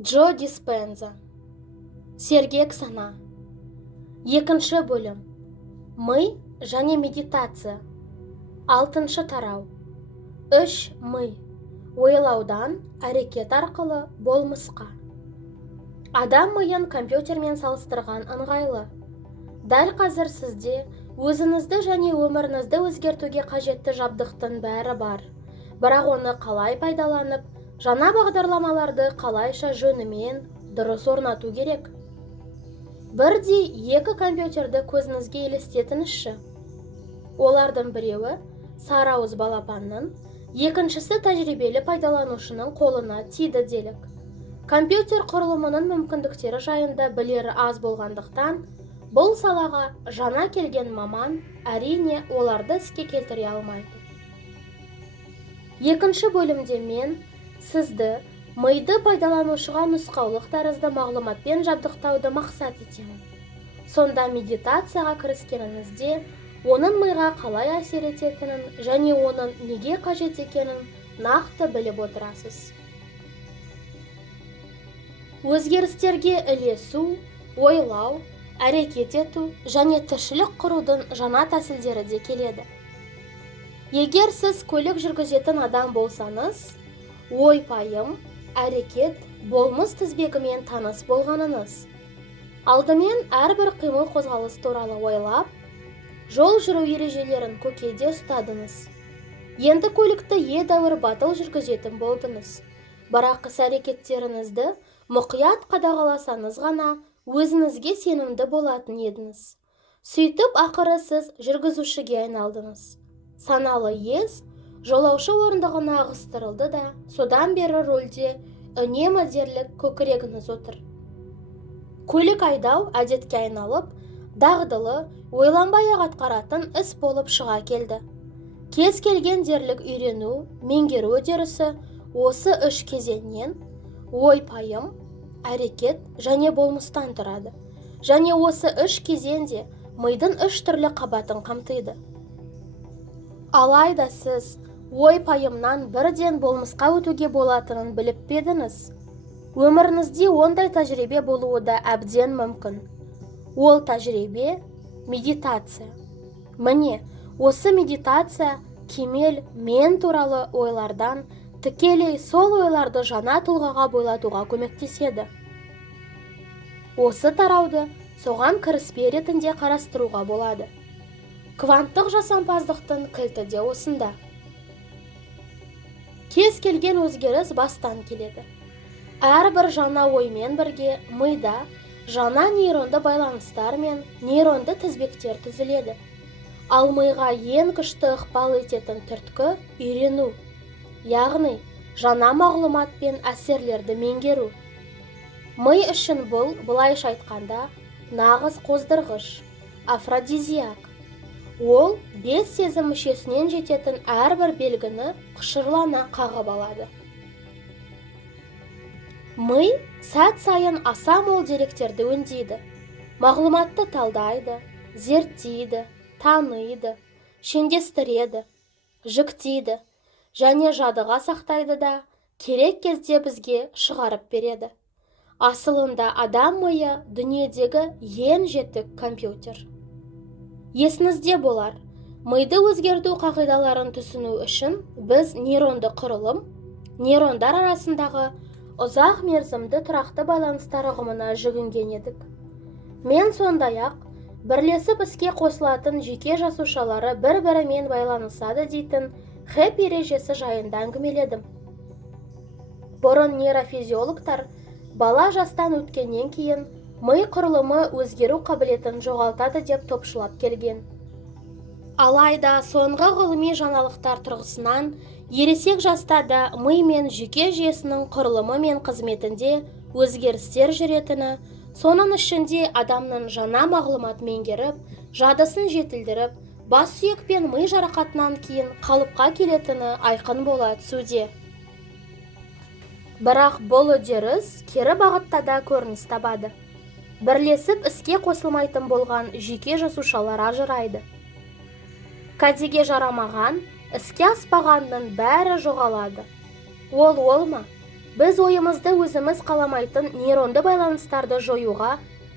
Джо Диспенза. Сергек сана. Екінші бөлім. Ми және медитация. Алтыншы тарау. Үш ми. Ойлаудан әрекет арқылы болмысқа. Адам миын компьютермен салыстырған ыңғайлы. Дәл қазір сізде өзіңізді және өміріңізді өзгертуге қажетті жабдықтың бәрі бар. Бірақ оны қалай пайдаланып, жаңа бағдарламаларды қалайша жөнімен дұрыс орнату керек. Бірдей екі компьютерді көзіңізге елестетіңізші. Олардың біреуі сарыауыз балапанның, екіншісі тәжірибелі пайдаланушының қолына тиді делік. Компьютер құрылымының мүмкіндіктері жайында білері аз болғандықтан, бұл салаға жаңа келген маман әрине оларды іске келтіре алмайды. Екінші бөлімде мен сізді миды пайдаланушыға нұсқаулық тәрізді мағлұматпен жабдықтауды мақсат етемін. Сонда медитацияға кіріскеніңізде оның миға қалай әсер ететінін және оның неге қажет екенін нақты біліп отырасыз. Өзгерістерге ілесу, ойлау, әрекет ету және тіршілік құрудың жаңа тәсілдері де келеді. Егер сіз көлік жүргізетін адам болсаңыз, ой-пайым, әрекет, болмыс тізбегімен таныс болғаныңыз. Алдымен әрбір қимыл қозғалыс туралы ойлап, жол жүру ережелерін көкейде ұстадыңыз. Енді көлікті едәуір батыл жүргізетін болдыңыз. Бірақ іс-әрекеттеріңізді мұқият қадағаласаңыз ғана өзіңізге сенімді болатын едіңіз. Сөйтіп ақыры сіз жүргізушіге айналдыңыз. Саналы ес жолаушы орындығына ығыстырылды да, содан бері рөлде үнемі дерлік көкірегіңіз отыр. Көлік айдау әдетке айналып, дағдылы, ойланбай-ақ атқаратын іс болып шыға келді. Кез келген дерлік үйрену, меңгеру үдерісі осы үш кезеңнен ой-пайым, әрекет және болмыстан тұрады. Және осы үш кезеңде мидың үш түрлі қабатын қамтиды. Алайда сіз ой-пайымнан бірден болмысқа өтуге болатынын біліп пе едіңіз? Өміріңізде ондай тәжірибе болуы да әбден мүмкін. Ол тәжірибе медитация. Міне, осы медитация кемел мен туралы ойлардан тікелей сол ойларды жаңа тұлғаға бойлатуға көмектеседі. Осы тарауды соған кіріспе ретінде қарастыруға болады. Кванттық жасампаздықтың кілті де осында. Кез келген өзгеріс бастан келеді. Әрбір жаңа оймен бірге мида жаңа нейронды байланыстар мен нейронды тізбектер түзіледі. Ал миға ең күшті ықпал ететін түрткі үйрену, яғни жаңа мағлұмат пен әсерлерді меңгеру. Ми үшін бұл, былайша айтқанда, нағыз қоздырғыш, афродизиак. Ол 5 сезім мүшесінен жететін әрбір белгіні құшырлана қағып алады. Ми сәт сайын аса мол деректерді өңдейді. Мағлұматты талдайды, зерттейді, таниды, шендестіреді, жіктейді және жадыға сақтайды да керек кезде бізге шығарып береді. Асылында адам миы дүниедегі ең жетік компьютер. Есіңізде болар, миды өзгерту қағидаларын түсіну үшін біз нейронды құрылым, нейрондар арасындағы ұзақ мерзімді тұрақты байланыстар ұғымына жүгінген едік. Мен сондай-ақ бірлесіп іске қосылатын жеке жасушалары бір-бірімен байланысады дейтін Хеп ережесі жайында әңгімеледім. Бұрын нейрофизиологтар бала жастан өткеннен кейін ми құрылымы өзгеру қабілетін жоғалтады деп топшылап келген. Алайда соңғы ғылыми жаңалықтар тұрғысынан ересек жаста да ми мен жүйке жүйесінің құрылымы мен қызметінде өзгерістер жүретіні, соның ішінде адамның жаңа мағлұмат меңгеріп, жадысын жетілдіріп, бас сүйек пен ми жарақатынан кейін қалыпқа келетіні айқын бола түсуде. Бірақ бұл үдеріс кері бағытта да көрініс табады. Бірлесіп іске қосылмайтын болған жүйке жасушалар ажырайды. Кәдеге жарамаған, іске аспағанның бәрі жоғалады. Ол ма? Біз ойымызды өзіміз қаламайтын нейронды байланыстарды жоюға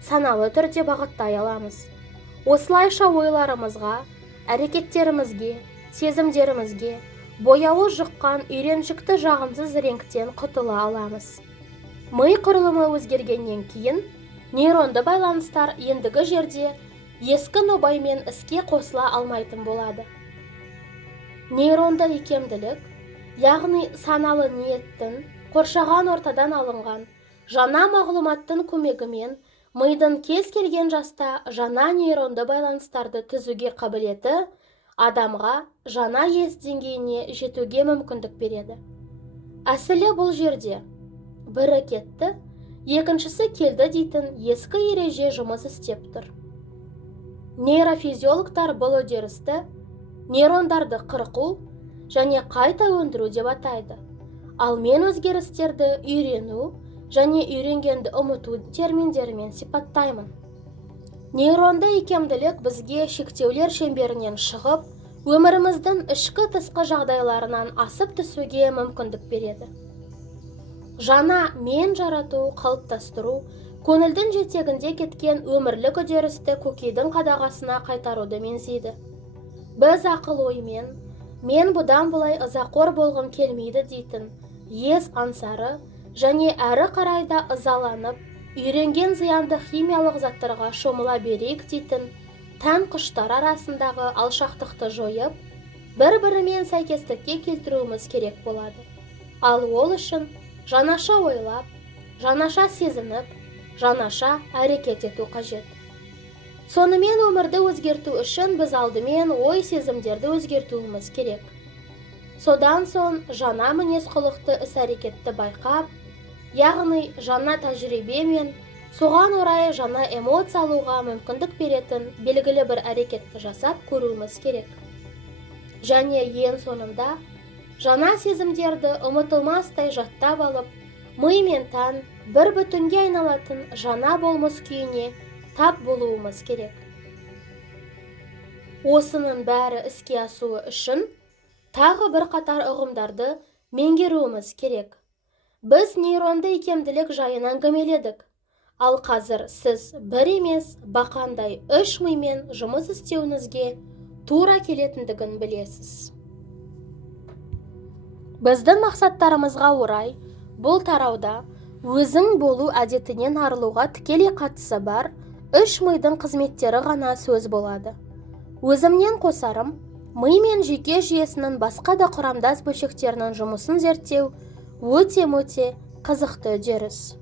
саналы түрде бағыттай аламыз. Осылайша ойларымызға, әрекеттерімізге, сезімдерімізге бояуы жұққан үйреншікті жағымсыз реңктен құтыла аламыз. Ми құрылымы өзгергеннен кейін, нейронды байланыстар ендігі жерде ескі нобаймен іске қосыла алмайтын болады. Нейронды икемділік, яғни саналы ниеттің, қоршаған ортадан алынған жаңа мағлұматтың көмегімен мидың кез келген жаста жаңа нейронды байланыстарды түзуге қабілеті адамға жаңа ес деңгейіне жетуге мүмкіндік береді. Әсілі бұл жерде бірі кетті, екіншісі келді дейтін ескі ереже жұмыс істеп тұр. Нейрофизиологтар бұл үдерісті нейрондарды қырқу және қайта өндіру деп атайды. Ал мен өзгерістерді үйрену және үйренгенді ұмыту терминдерімен сипаттаймын. Нейронды икемділік бізге шектеулер шеңберінен шығып, өміріміздің ішкі тысқы жағдайларынан асып түсуге мүмкіндік береді. Жаңа мен жарату, қалыптастыру, көңілдің жетегінде кеткен өмірлік үдерісті көкейдің қадағасына қайтаруды меңзейді. Біз ақыл оймен, мен бұдан бұлай ызақор болғым келмейді дейтін ес аңсары және әрі қарайда ызаланып, үйренген зиянды химиялық заттарға шомыла берейік дейтін тән құштар арасындағы алшақтықты жойып, бір-бірімен сәйкестікке келтіруіміз керек болады. Ал ол үшін жаңаша ойлап, жаңаша сезініп, жаңаша әрекет ету қажет. Сонымен өмірді өзгерту үшін біз алдымен ой сезімдерді өзгертуіміз керек. Содан соң жаңа мінез құлықты іс-әрекетті байқап, яғни жаңа тәжірибе мен соған орай жаңа эмоция алуға мүмкіндік беретін белгілі бір әрекетті жасап көруіміз керек. Және ең соңында жаңа сезімдерді ұмытылмастай жаттап алып, ми мен тән бір бүтінге айналатын жаңа болмыс күйіне тап болуымыз керек. Осының бәрі іске асуы үшін тағы бір қатар ұғымдарды меңгеруіміз керек. Біз нейронды икемділік жайын әңгімеледік. Ал қазір сіз бір емес, бақандай 3 мимен жұмыс істеуіңізге тура келетіндігін білесіз. Біздің мақсаттарымызға орай, бұл тарауда өзің болу әдетінен арылуға тікелей қатысы бар 3 мидың қызметтері ғана сөз болады. Өзімнен қосарым, ми мен жүйке жүйесінің басқа да құрамдас бөлшектерінің жұмысын зерттеу өте қызықты үдеріс.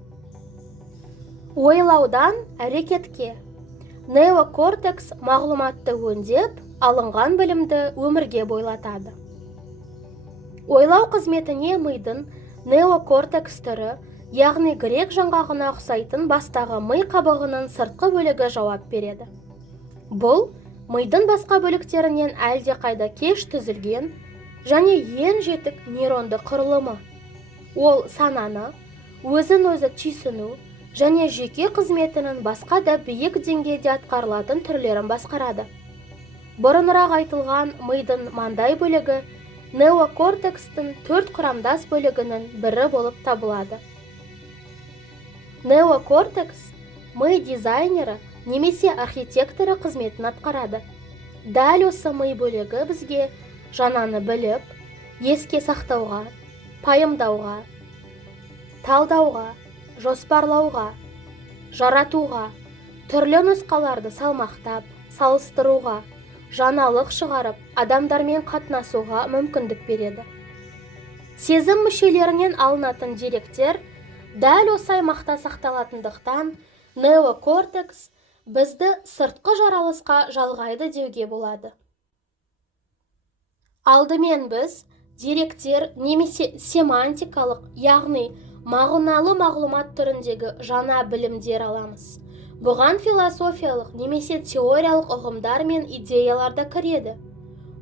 Ойлаудан әрекетке. Неокортекс мағлұматты өңдеп, алынған білімді өмірге бойлатады. Ойлау қызметіне мидың неокортекстері, яғни грек жаңғағына ұқсайтын бастағы ми қабығының сыртқы бөлігі жауап береді. Бұл мидың басқа бөліктерінен әлде қайда кеш түзілген және ең жетік нейронды құрылымы. Ол сананы, өзін өзі түйсіну және жүйке қызметінің басқа да биік деңгейде атқарылатын түрлерін басқарады. Бұрынырақ айтылған мидың маңдай бөлігі неокортекстің 4 құрамдас бөлігінің бірі болып табылады. Неокортекс ми дизайнері немесе архитекторы қызметін атқарады. Дәл осы ми бөлігі бізге жаңаны біліп, еске сақтауға, пайымдауға, талдауға, жоспарлауға, жаратуға, түрлі нұсқаларды салмақтап, салыстыруға, жаңалық шығарып, адамдармен қатынасуға мүмкіндік береді. Сезім мүшелерінен алынатын деректер дәл осы аймақта сақталатындықтан, неокортекс бізді сыртқы жаралысқа жалғайды деуге болады. Алдымен біз деректер немесе семантикалық, яғни мағыналы мағлұмат түріндегі жаңа білімдер аламыз. Бұған философиялық немесе теориялық ұғымдар мен идеялар да кіреді.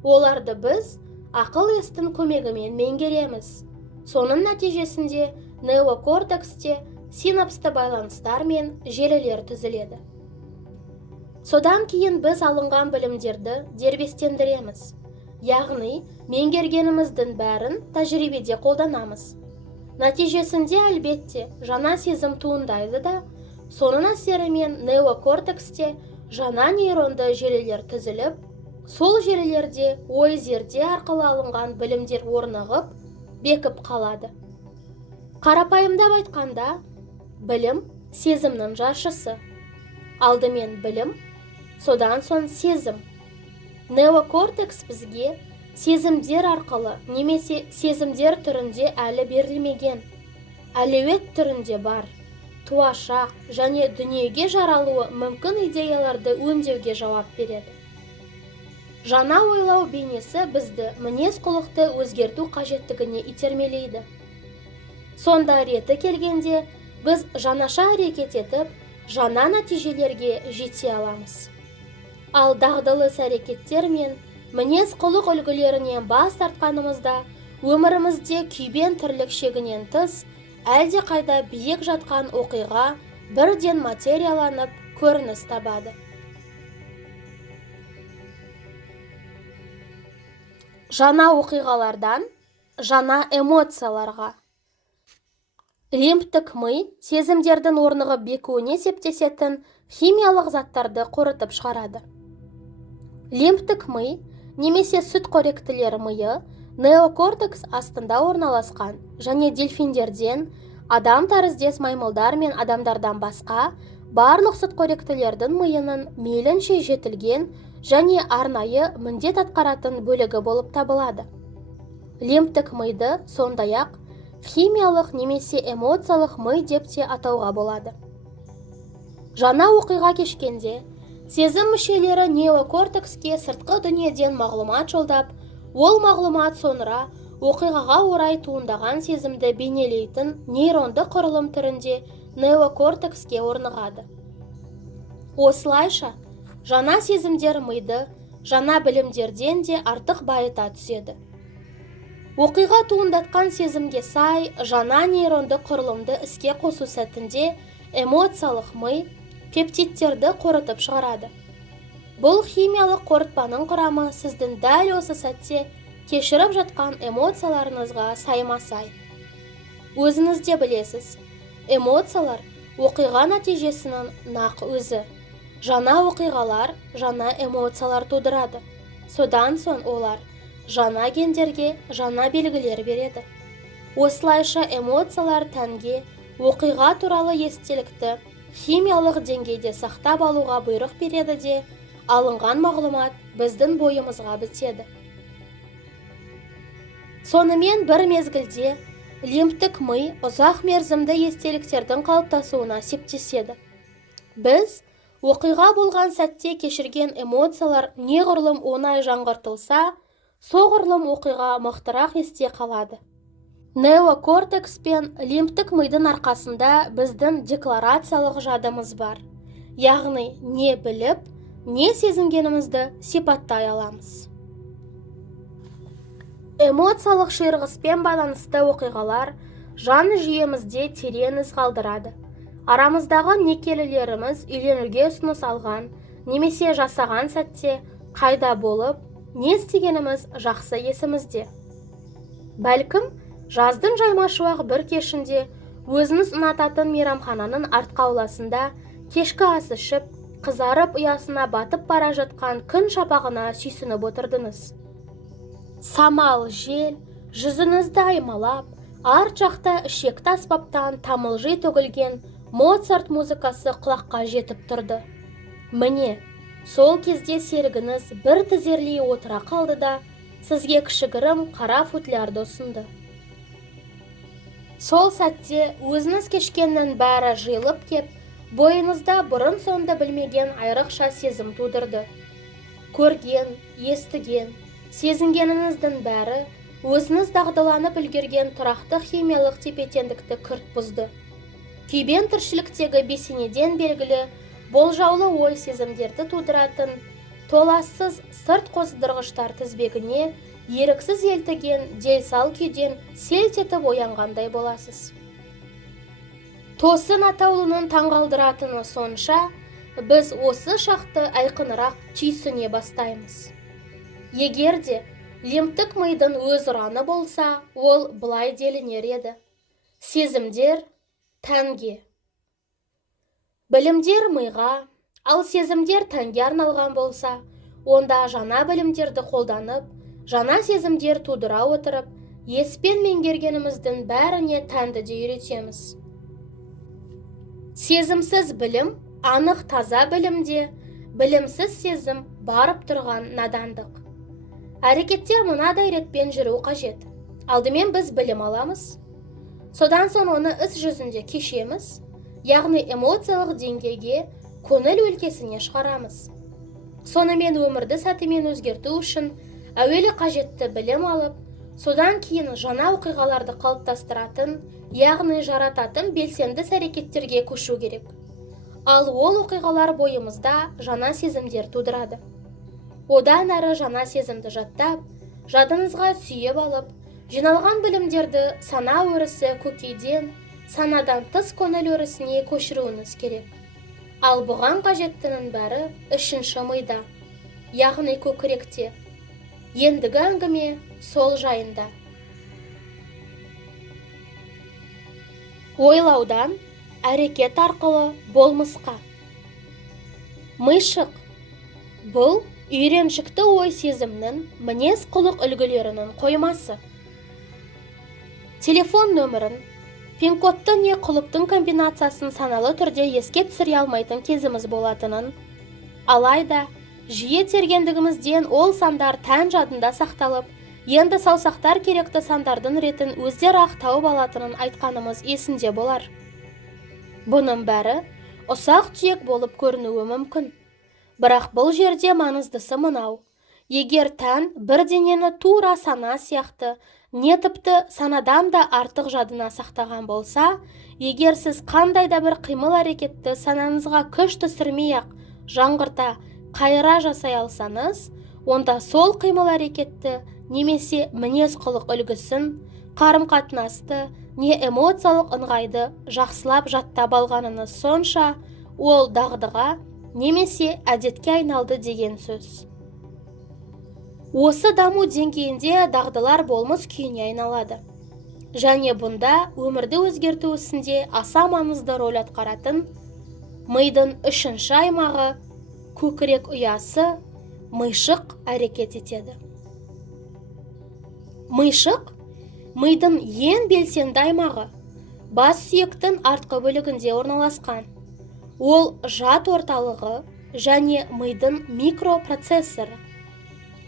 Оларды біз ақыл естің көмегімен меңгереміз. Соның нәтижесінде неокортексте синапсты байланыстар мен желілер түзіледі. Содан кейін біз алынған білімдерді дербестендіреміз. Яғни, меңгергеніміздің бәрін тәжірибеде қолданамыз. Нәтижесінде әлбетте жаңа сезім туындайды да, соның әсерімен неокортексте жаңа нейронды желілер түзіліп, сол желілерде ой зерде арқылы алынған білімдер орнығып, бекіп қалады. Қарапайымдап айтқанда, білім сезімнің жаршысы. Алдымен білім, содан соң сезім. Неокортекс бізге сезімдер арқылы немесе сезімдер түрінде әлі берілмеген, әлеует түрінде бар, туашақ және дүниеге жаралуы мүмкін идеяларды өңдеуге жауап береді. Жаңа ойлау бейнесі бізді мінез-құлықты өзгерту қажеттігіне итермелейді. Сонда реті келгенде, біз жаңаша әрекет етіп, жаңа нәтижелерге жете аламыз. Ал дағдылы әрекеттер мен мінез-құлық үлгілерінен бас тартқанымызда, өмірімізде күйбең тірлік шегінен тыс, әлде қайда биік жатқан оқиға бірден материяланып, көрініс табады. Жаңа оқиғалардан жаңа эмоцияларға. Лимптік ми сезімдердің орнығып бекуіне септесетін химиялық заттарды қорытып шығарады. Лимптік ми немесе сүт қоректілер миы неокортекс астында орналасқан және дельфиндерден, адам тәріздес маймылдар мен адамдардан басқа барлық сүт қоректілердің миының мейлінше жетілген және арнайы міндет атқаратын бөлігі болып табылады. Лимптік миды сондай-ақ химиялық немесе эмоциялық ми деп те атауға болады. Жаңа оқиға кешкенде, сезім мүшелері неокортекске сыртқы дүниеден мағлұмат жолдап, ол мағлұмат соңыра оқиғаға орай туындаған сезімді бейнелейтін нейронды құрылым түрінде неокортекске орнығады. Осылайша, жаңа сезімдер миды жаңа білімдерден де артық байыта түседі. Оқиға туындатқан сезімге сай, жаңа нейронды құрылымды іске қосу сәтінде эмоциялық ми пептидтерді қорытып шығарады. Бұл химиялық қорытпаның құрамы сіздің дәл осы сәтте кешіріп жатқан эмоцияларыңызға сайма-сай. Өзіңіз де білесіз, эмоциялар оқиға нәтижесінің нақ өзі. Жаңа оқиғалар жаңа эмоциялар тудырады. Содан соң олар жаңа гендерге жаңа белгілер береді. Осылайша эмоциялар тәнге оқиға туралы естелікті химиялық деңгейде сақтап алуға бұйрық береді де, алынған мағлұмат біздің бойымызға бітеді. Сонымен бір мезгілде лимптік ми ұзақ мерзімді естеліктердің қалыптасуына септеседі. Біз оқиға болған сәтте кешірген эмоциялар неғұрлым оңай жаңғыртылса, соғұрлым оқиға мықтырақ есте қалады. Неокортекс пен лимптік мидың арқасында біздің декларациялық жадымыз бар. Яғни не біліп, не сезінгенімізді сипаттай аламыз. Эмоциялық ширғыспен байланысты оқиғалар жан жүйемізде терең із қалдырады. Арамыздағы некелілеріміз үйленуге ұсыныс алған, немесе жасаған сәтте қайда болып, не істегеніміз жақсы есімізде. Бәлкім, жаздың жаймашуақ бір кешінде өзіңіз ұнататын мейрамхананың артқы ауласында кешкі ас ішіп, қызарып ұясына батып бара жатқан күн шапағына сүйсініп отырдыңыз. Самал жел, жүзіңізді аймалап, арт жақта ішекті аспаптан тамылжи төгілген Моцарт музыкасы құлаққа жетіп тұрды. Міне, сол кезде серігіңіз бір тізерлей отыра қалды да, сізге кішігірім қара футлярды ұсынды. Сол сәтте өзіңіз кешкеннің бәрі жиылып кеп, бойыңызда бұрын соңды білмеген айрықша сезім тудырды. Көрген, естіген, сезінгеніңіздің бәрі өзіңіз дағдыланып үлгерген тұрақты химиялық тепе-теңдікті күрт бұзды. Күйбең тіршіліктегі бесенеден белгілі болжаулы ой сезімдерді тудыратын толассыз сырт қоздырғыштар тізбегіне еріксіз елтіген делсал күйден селт етіп оянғандай боласыз. Тосын атаулының таңғалдыратыны сонша, біз осы шақты айқынырақ түйсіне бастаймыз. Егер де лимптік мидың өз ұраны болса, ол былай делінер еді. Сезімдер тәнге. Білімдер миға, ал сезімдер тәнге арналған болса, онда жаңа білімдерді қолданып, жаңа сезімдер тудыра отырып, еспен меңгергеніміздің бәріне тәнді де үйретеміз. Сезімсіз білім, анық таза білімде, білімсіз сезім барып тұрған надандық. Әрекеттер мынадай ретпен жүру қажет. Алдымен біз білім аламыз, содан соң оны іс жүзінде кешеміз, яғни эмоциялық деңгейге, көңіл өлкесіне шығарамыз. Сонымен өмірді сәтімен өзгерту үшін әуелі қажетті білім алып, содан кейін жаңа оқиғаларды қалыптастыратын, яғни жарататын белсенді әрекеттерге көшу керек. Ал ол оқиғалар бойымызда жаңа сезімдер тудырады. Одан әрі жаңа сезімді жаттап, жадыңызға сүйеп алып, жиналған білімдерді сана өрісі көкейден, санадан тыс көңіл өрісіне көшіруіңіз керек. Ал бұған қажеттінің бәрі үшінші мида, яғни көкіректе. Ендігі әңгіме сол жайында. Ойлаудан әрекет арқылы болмысқа. Мишық. Бұл үйреншікті ой сезімнің мінез құлық үлгілерінің қоймасы. Телефон нөмірін, пин-кодты не құлыптың комбинациясын саналы түрде еске түсіре алмайтын кезіміз болатынын, алайда жиі тергендігімізден ол сандар тән жадында сақталып, енді саусақтар керекті сандардың ретін өздері ақ тауып алатынын айтқанымыз есінде болар. Бұның бәрі ұсақ түйек болып көрінуі мүмкін. Бірақ бұл жерде маңыздысы мынау. Егер тән бірдеңені тура сана сияқты, не тіпті санадан да артық жадына сақтаған болса, егер сіз қандай да бір қимыл әрекетті санаңызға күш түсірмей-ақ жаңғырта, қайыра жасай алсаңыз, онда сол қимыл әрекетті немесе мінез құлық үлгісін, қарым-қатынасты, не эмоциялық ыңғайды жақсылап жаттап алғаныңыз сонша, ол дағдыға немесе әдетке айналды деген сөз. Осы даму деңгейінде дағдылар болмыс күйіне айналады. Және бұнда өмірді өзгерту ісінде аса маңызды рөл атқаратын мидың үшінші аймағы, көкірек ұясы, мишық әрекет етеді. Мишық мидың ең белсенді аймағы, бас сүйектің артқы бөлігінде орналасқан. Ол жад орталығы және мидың микропроцессоры.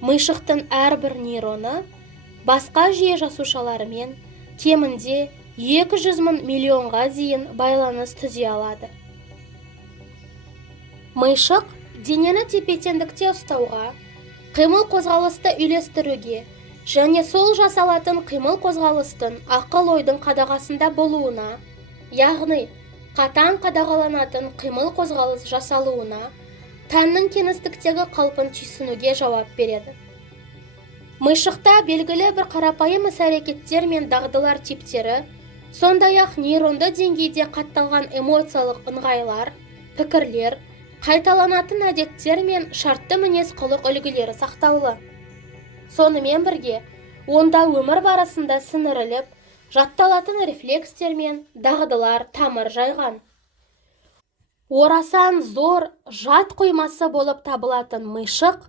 Мишықтың әрбір нейроны басқа жүйе жасушаларымен кемінде 200 миллионға дейін байланыс түзе алады. Мишық денені тепе-теңдікте ұстауға, қимыл қозғалысты үйлестіруге және сол жасалатын қимыл қозғалыстың ақыл ойдың қадағасында болуына, яғни қатаң қадағаланатын қимыл қозғалыс жасалуына, тәннің кеңістіктегі қалпын түйсінуге жауап береді. Мишықта белгілі бір қарапайым іс-әрекеттер мен дағдылар типтері, сондай-ақ нейронды деңгейде қатталған эмоциялық ыңғайлар, пікірлер, қайталанатын әдеттер мен шартты мінез құлық үлгілері сақтаулы. Сонымен бірге, онда өмір барысында сіңіріліп, жатталатын рефлекстер мен дағдылар тамыр жайған. Орасан зор жад қоймасы болып табылатын мишық,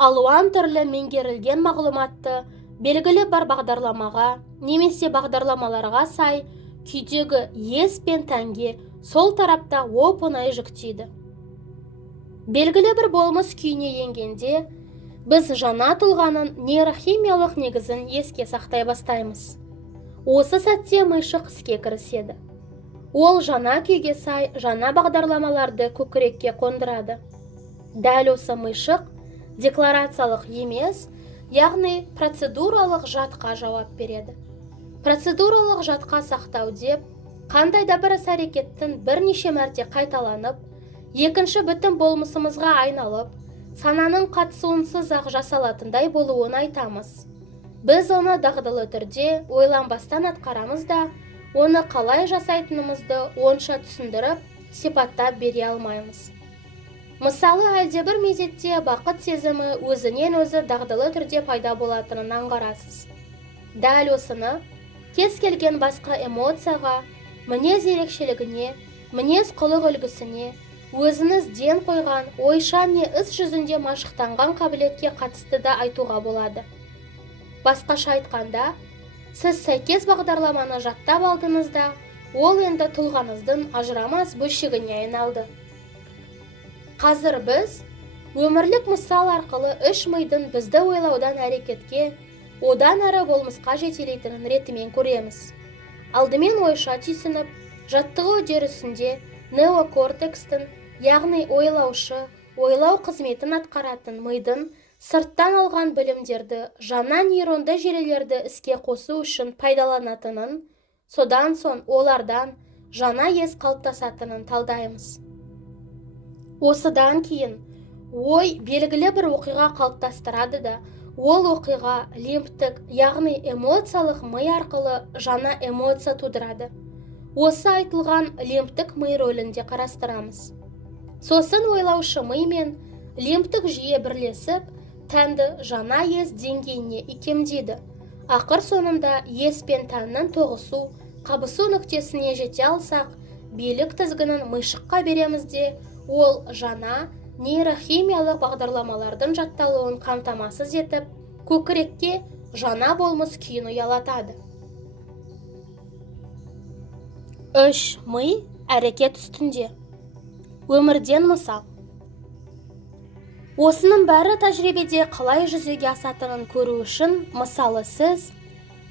алуан түрлі меңгерілген мағлұматты белгілі бар бағдарламаға немесе бағдарламаларға сай күйдегі ес пен тәнге сол тарапта оп-оңай жүктейді. Белгілі бір болмыс күйіне енгенде, біз жаңа тұлғаның нейрохимиялық негізін еске сақтай бастаймыз. Осы сәтте мишық іске кіріседі. Ол жаңа күйге сай жаңа бағдарламаларды көкірекке қондырады. Дәл осы мишық декларациялық емес, яғни процедуралық жадқа жауап береді. Процедуралық жадқа сақтау деп, қандай да бір іс-әрекеттің бірнеше мәрте қайталанып, екінші бітім болмысымызға айналып, сананың қатысуынсыз ақ жасалатындай болуын айтамыз. Біз оны дағдылы түрде ойланбастан атқарамыз да, оны қалай жасайтынымызды онша түсіндіріп, сипаттап бере алмаймыз. Мысалы, әлде бір мезетте бақыт сезімі өзінен өзі дағдылы түрде пайда болатынын аңғарасыз. Дәл осыны кез келген басқа эмоцияға, мінез ерекшелігіне, мінез құлық үлгісіне, өзіңіз ден қойған ойшан не іс жүзінде машықтанған қабілетке қатысты да айтуға болады. Басқаша айтқанда, сіз сәйкес бағдарламаны жаттап алдыңызда, ол енді тұлғаңыздың ажырамас бөлшегіне айналды. Қазір біз өмірлік мысал арқылы үш мидың бізді ойлаудан әрекетке, одан әрі болмысқа жетелейтінін ретімен көреміз. Алдымен ойша түйсініп, жаттығу үдерісінде неокортекстің, яғни ойлаушы, ойлау қызметін атқаратын мидың сырттан алған білімдерді, жаңа нейронды желілерді іске қосу үшін пайдаланатынын, содан соң олардан жаңа ес қалыптасатынын талдаймыз. Осыдан кейін ой белгілі бір оқиға қалыптастырады да, ол оқиға лимптік, яғни эмоциялық ми арқылы жаңа эмоция тудырады. Осы айтылған лимптік ми рөлінде қарастырамыз. Сосын ойлаушы ми мен лимптік жүйе бірлесіп, тәнді жаңа ес деңгейіне икемдейді. Ақыр соңында ес пен тәннің тоғысу, қабысу нүктесіне жете алсақ, билік тізгінін мишыққа береміз де, ол жаңа нейрохимиялық бағдарламалардың жатталуын қамтамасыз етіп, көкірекке жаңа болмыс күйін ұялатады. 3. Ми әрекет үстінде. Өмірден мысал. Осының бәрі тәжірибеде қалай жүзеге асатынын көру үшін, мысалы сіз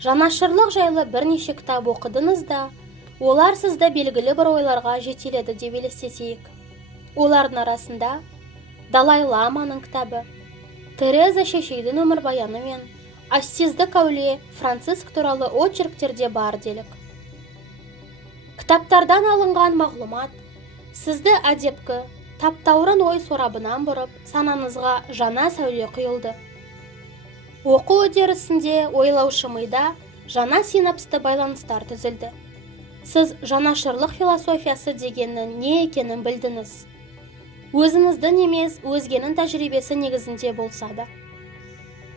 жанашырлық жайлы бірнеше кітап оқыдыңыз да, олар сізді белгілі бір ойларға жетеледі деп елестетейік. Олардың арасында Далай Ламаның кітабы, Тереза шешейдің өмірбаяны мен Ассиздік әулие Франциск туралы очерктерде бар делік. Кітаптардан алынған мағлұмат сізді әдепкі, таптаурын ой сорабынан бұрып, санаңызға жаңа сәуле құйылды. Оқу үдерісінде ойлаушы мида жаңа синапсты байланыстар түзілді. Сіз жанашырлық философиясы дегеннің не екенін білдіңіз. Өзіңіздің емес, өзгенің тәжірибесі негізінде болса да.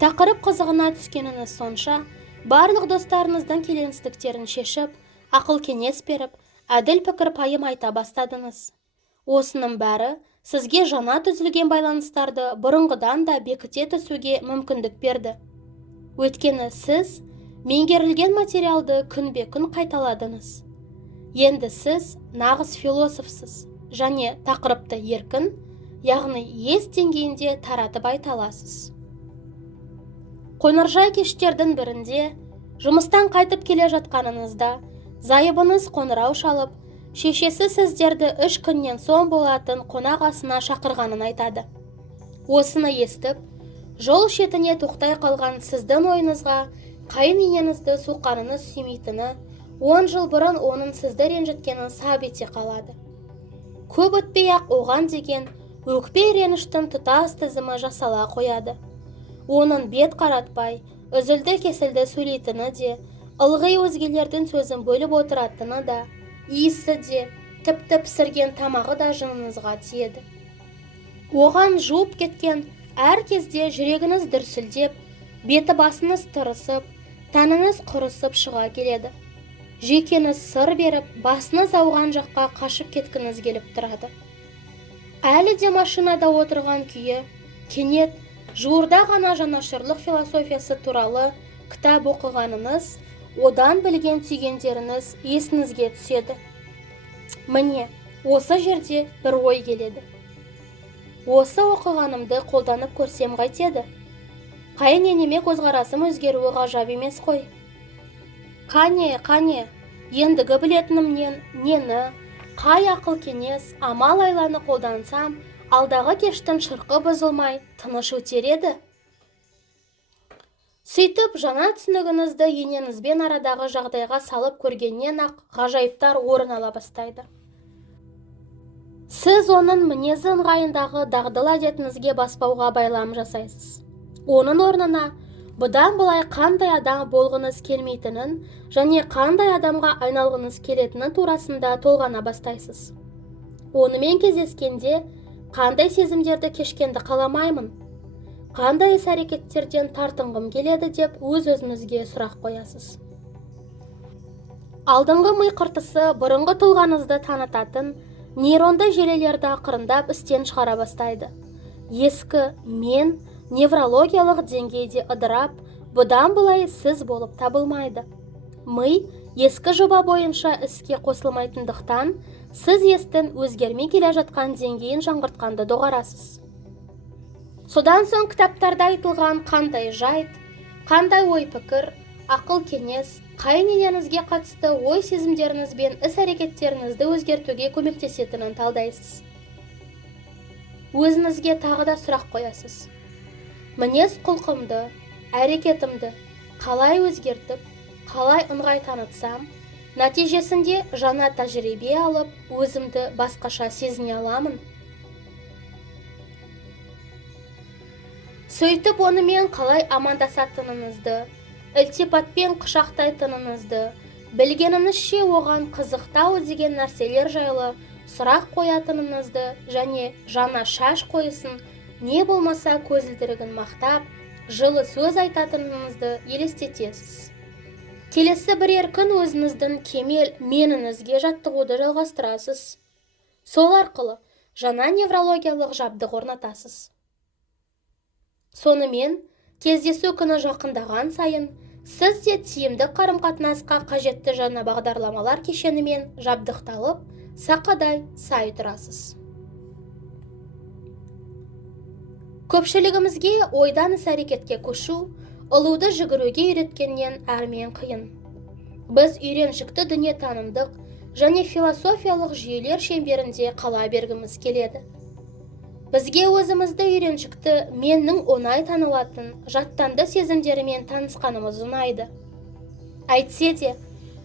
Тақырып қызығына түскеніңіз сонша, барлық достарыңыздың келеңсіздіктерін шешіп, ақыл кеңес беріп, әділ пікір пайым айта бастадыңыз. Осының бәрі сізге жаңа түзілген байланыстарды бұрынғыдан да бекіте түсуге мүмкіндік берді. Өйткені сіз меңгерілген материалды күнбе-күн қайталадыңыз. Енді сіз нағыз философсыз және тақырыпты еркін, яғни ес деңгейінде таратып айта аласыз. Қоңыржай кештердің бірінде, жұмыстан қайтып келе жатқаныңызда, зайыбыңыз қоңырау шалып, шешесі сіздерді 3 күннен соң болатын қонақ асына шақырғанын айтады. Осыны естіп, жол шетіне тоқтай қалған сіздің ойыңызға қайын енеңізді суқаныңыз сүймейтіні, 10 жыл бұрын оның сізді ренжіткенін сап ете қалады. Көп өтпей-ақ оған деген өкпе реніштің тұтас тізімі жасала қояды. Оның бет қаратпай, үзілді-кесілді сөйлейтіні де, ылғи өзгелердің сөзін бөліп отыратыны да, иісі де, тіпті пісірген тамағы да жыныңызға тиеді. Оған жуып кеткен әр кезде жүрегіңіз дүрсілдеп, беті басыңыз тырысып, тәніңіз құрысып шыға келеді. Жүйкеңіз сыр беріп, басыңыз ауған жаққа қашып кеткіңіз келіп тұрады. Әлі де машинада отырған күйі, кенет жуырда ғана жанашырлық философиясы туралы кітап оқығаныңыз, одан білген түйгендеріңіз есіңізге түседі. Міне, осы жерде бір ой келеді. Осы оқығанымды қолданып көрсем қайтеді? Қайын енеме көзқарасым өзгеруі ғажап емес қой. Қане, ендігі білетінімнен нені, қай ақыл кеңес, амал айланы қолдансам, алдағы кештің шырқы бұзылмай, тыныш өтер еді. Сөйтіп, жаңа түсінігіңізді енеңізбен арадағы жағдайға салып көргеннен ақ ғажайыптар орын ала бастайды. Сіз оның мінезі ыңғайындағы дағдылы әдетіңізге баспауға байлам жасайсыз. Оның орнына бұдан былай қандай адам болғыңыз келмейтінін және қандай адамға айналғыңыз келетіні турасында толғана бастайсыз. Онымен кездескенде қандай сезімдерді кешкенді қаламаймын, қандай іс-әрекеттерден тартынғым келеді деп өз-өзіңізге сұрақ қоясыз. Алдыңғы ми қыртысы бұрынғы тұлғаңызды танытатын нейронды желілерді ақырындап істен шығара бастайды. Ескі мен неврологиялық деңгейде ыдырап, бұдан былай сіз болып табылмайды. Ми ескі жоба бойынша іске қосылмайтындықтан, сіз естің өзгермей келе жатқан деңгейін жаңғыртқанды доғарасыз. Содан соң кітаптарда айтылған қандай жайт, қандай ой-пікір, ақыл-кеңес, қайын-енеңізге қатысты ой-сезімдеріңіз бен іс-әрекеттеріңізді өзгертуге көмектесетінін талдайсыз. Өзіңізге тағы да сұрақ қоясыз. Мінез-құлқымды, әрекетімді қалай өзгертіп, қалай ыңғай танытсам, нәтижесінде жаңа тәжірибе алып, өзімді басқаша сезіне аламын? Сөйтіп онымен қалай амандасатыныңызды, ілтипатпен құшақтайтыныңызды, білгеніңізше оған қызықтау деген нәрселер жайлы сұрақ қоятыныңызды және жаңа шаш қойысын, не болмаса көзілдірігін мақтап, жылы сөз айтатыныңызды елестетесіз. Келесі бірер күн өзіңіздің кемел меніңізге жаттығуды жалғастырасыз. Сол арқылы жаңа неврологиялық жабдық орнатасыз. Сонымен, кездесу күні жақындаған сайын, сіз де тиімді қарым-қатынасқа қажетті жаңа бағдарламалар кешенімен жабдықталып, сақадай сай тұрасыз. Көпшілігімізге ойдан іс-әрекетке көшу, ұлуды жүгіруге үйреткеннен әрмен қиын. Біз үйреншікті дүниетанымдық және философиялық жүйелер шеңберінде қала бергіміз келеді. Бізге өзімізді үйреншікті меннің оңай танылатын жаттанды сезімдерімен танысқанымыз ұнайды. Әйтсе де,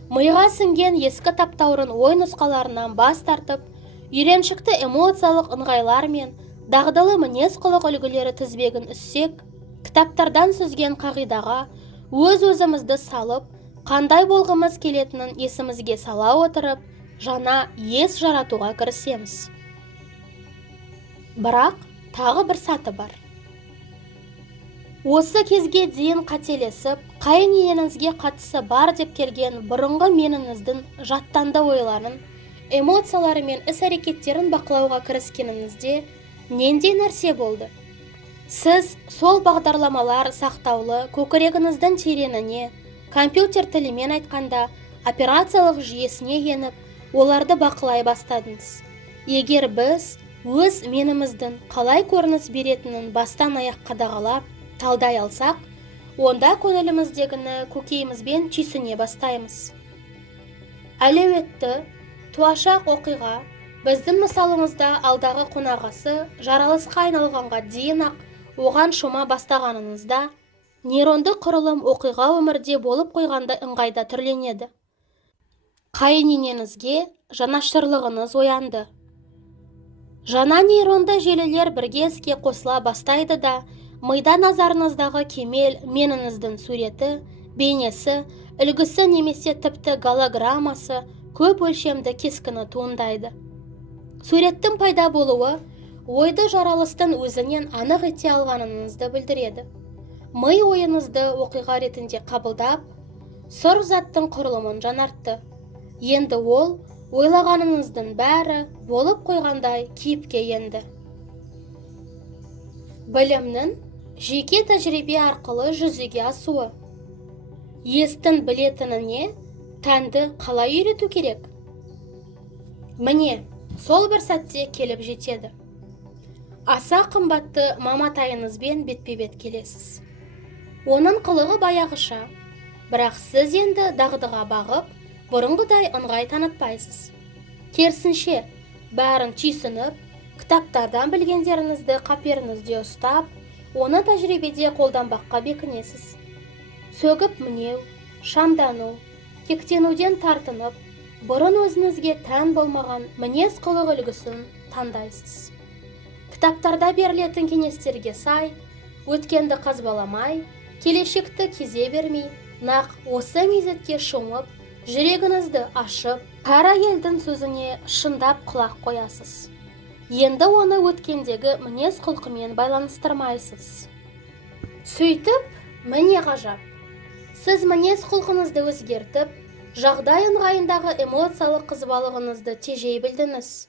миға сіңген ескі таптаурын ой нұсқаларынан бас тартып, үйреншікті эмоциялық ыңғайлар мен дағдылы мінез-құлық үлгілері тізбегін үссек, кітаптардан сүзген қағидаға өз-өзімізді салып, қандай болғымыз келетінін есімізге сала отырып, жаңа ес жаратуға кірісеміз. Бірақ тағы бір саты бар. Осы кезге дейін қателесіп, қайын-енеңізге қатысы бар деп келген бұрынғы меніңіздің жаттанды ойларын, эмоциялары мен іс-әрекеттерін бақылауға кіріскеніңізде нендей нәрсе болды? Сіз сол бағдарламалар сақтаулы көкірегіңіздің тереңіне, компьютер тілімен айтқанда, операциялық жүйесіне еніп, оларды бақылай бастадыңыз. Егер біз өз меніміздің қалай көрініс беретінін бастан аяқ қадағалап, талдай алсақ, онда көңіліміздегіні көкейімізбен түйсіне бастаймыз. Әлеуетті, туашақ оқиға, біздің мысалымызда алдағы қонағасы жаралысқа айналғанға дейін-ақ оған шома бастағаныңызда, нейронды құрылым оқиға өмірде болып қойғанда ыңғайда түрленеді. Қайын-енеңізге жанашырлығыңыз оянды. Жаңа нейронды желілер бірге іске қосыла бастайды да, мида назарыңыздағы кемел меніңіздің суреті, бейнесі, үлгісі немесе тіпті голограммасы көп өлшемді кескіні туындайды. Суреттің пайда болуы ойды жаралыстың өзінен анық ете алғаныңызды білдіреді. Ми ойыңызды оқиға ретінде қабылдап, сұр заттың құрылымын жаңартты. Енді ол ойлағаныңыздың бәрі болып қойғандай кейіпке енді. Білімнің жеке тәжірибе арқылы жүзеге асуы. Естің білетініне тәнді қалай үйрету керек? Міне, сол бір сәтте келіп жетеді. Аса қымбатты маматайыңызбен бетпе-бет келесіз. Оның қылығы баяғыша, бірақ сіз енді дағдыға бағып, бұрынғыдай ыңғай танытпайсыз. Керісінше, бәрін түйсініп, кітаптардан білгендеріңізді қаперіңізде ұстап, оны тәжірибеде қолданбаққа бекінесіз. Сөгіп мінеу, шамдану, кектенуден тартынып, бұрын өзіңізге тән болмаған мінез қылық үлгісін таңдайсыз. Кітаптарда берілетін кеңестерге сай, өткенді қазбаламай, келешекті кезе бермей, нақ осы мезетке шомып, жүрегіңізді ашып, қара елдің сөзіне шындап құлақ қоясыз. Енді оны өткендегі мінез құлқымен байланыстырмайсыз. Сөйтіп, міне ғажап. Сіз мінез құлқыңызды өзгертіп, Жағдай ыңғайындағы эмоциялық қызбалығыңызды тежей білдіңіз.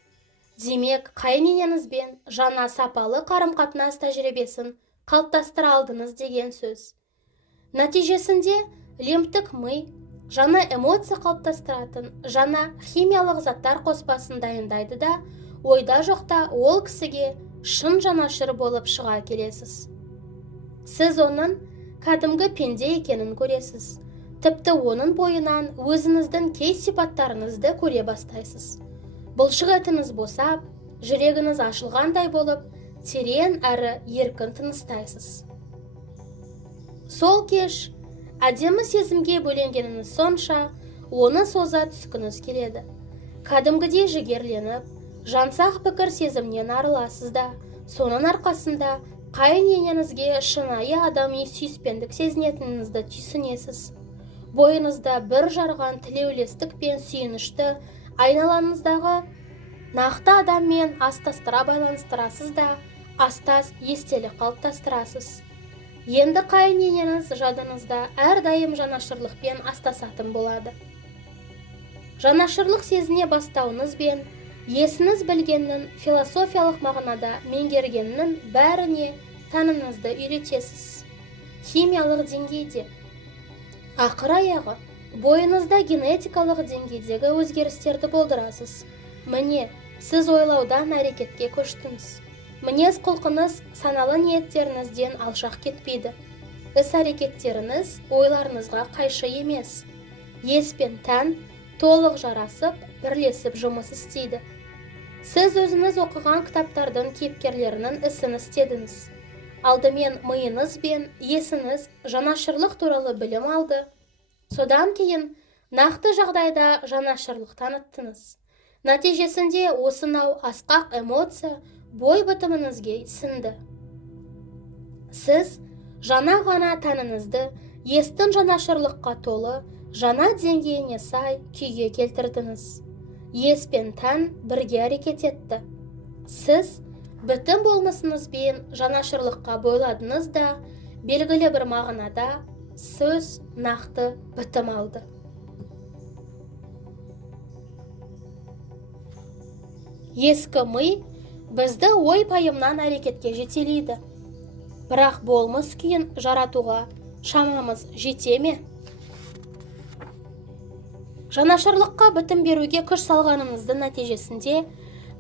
Демек, қайыненеңізбен жаңа сапалы қарым-қатынас тәжірибесін қалыптастыра алдыңыз деген сөз. Нәтижесінде лемптік ми жаңа эмоция қалыптастыратын жаңа химиялық заттар қоспасын дайындайды да, ойда жоқта ол кісіге шын жанашыр болып шыға келесіз. Сіз оның кәдімгі пенде екенін көресіз. Тіпті оның бойынан өзіңіздің кей сипаттарыңызды көре бастайсыз. Бұлшық етіңіз босап, жүрегіңіз ашылғандай болып, терең әрі еркін тыныстайсыз. Сол кеш әдемі сезімге бөленгеніңіз сонша, оны соза түскіңіз келеді. Кәдімгідей жігерленіп, жансақ пікір сезімнен арыласыз да, соның арқасында қайыненеңізге шынайы адами сүйіспендік сезінетініңізді түйсінесіз. Бойыңызда бір жарған тілеулестік пен сүйінішті айналаңыздағы нақты адаммен астастыра байланыстырасыз да, астас естелік қалыптастырасыз. Енді қайыненеңіз жадыңызда әрдайым жанашырлықпен астасатын болады. Жанашырлық сезіне бастауыңыз бен есіңіз білгеннің философиялық мағынада меңгергеннің бәріне тәніңізді үйретесіз. Химиялық деңгейде. Ақыр аяғы бойыңызда генетикалық деңгейдегі өзгерістерді болдырасыз. Міне, сіз ойлаудан әрекетке көштіңіз. Мінез құлқыңыз саналы ниеттеріңізден алшақ кетпейді. Іс-әрекеттеріңіз ойларыңызға қайшы емес. Ес пен тән толық жарасып, бірлесіп жұмыс істейді. Сіз өзіңіз оқыған кітаптардың кейіпкерлерінің ісін істедіңіз. Алдымен миыңыз бен есіңіз жанашырлық туралы білім алды. Содан кейін нақты жағдайда жанашырлық таныттыңыз. Нәтижесінде осынау асқақ эмоция бой бітіміңізге сіңді. Сіз жаңа ғана тәніңізді естің жанашырлыққа толы, жаңа деңгейіне сай күйге келтірдіңіз. Ес пен тән бірге әрекет етті. Сіз бітім болмысыңызбен жанашырлыққа бойладыңыз да, белгілі бір мағынада сөз нақты бітім алды. Ескі ми бізді ой-пайымнан әрекетке жетелейді. Бірақ болмыс күйін жаратуға шамамыз жете ме? Жанашырлыққа бітім беруге күш салғаныңыздың нәтижесінде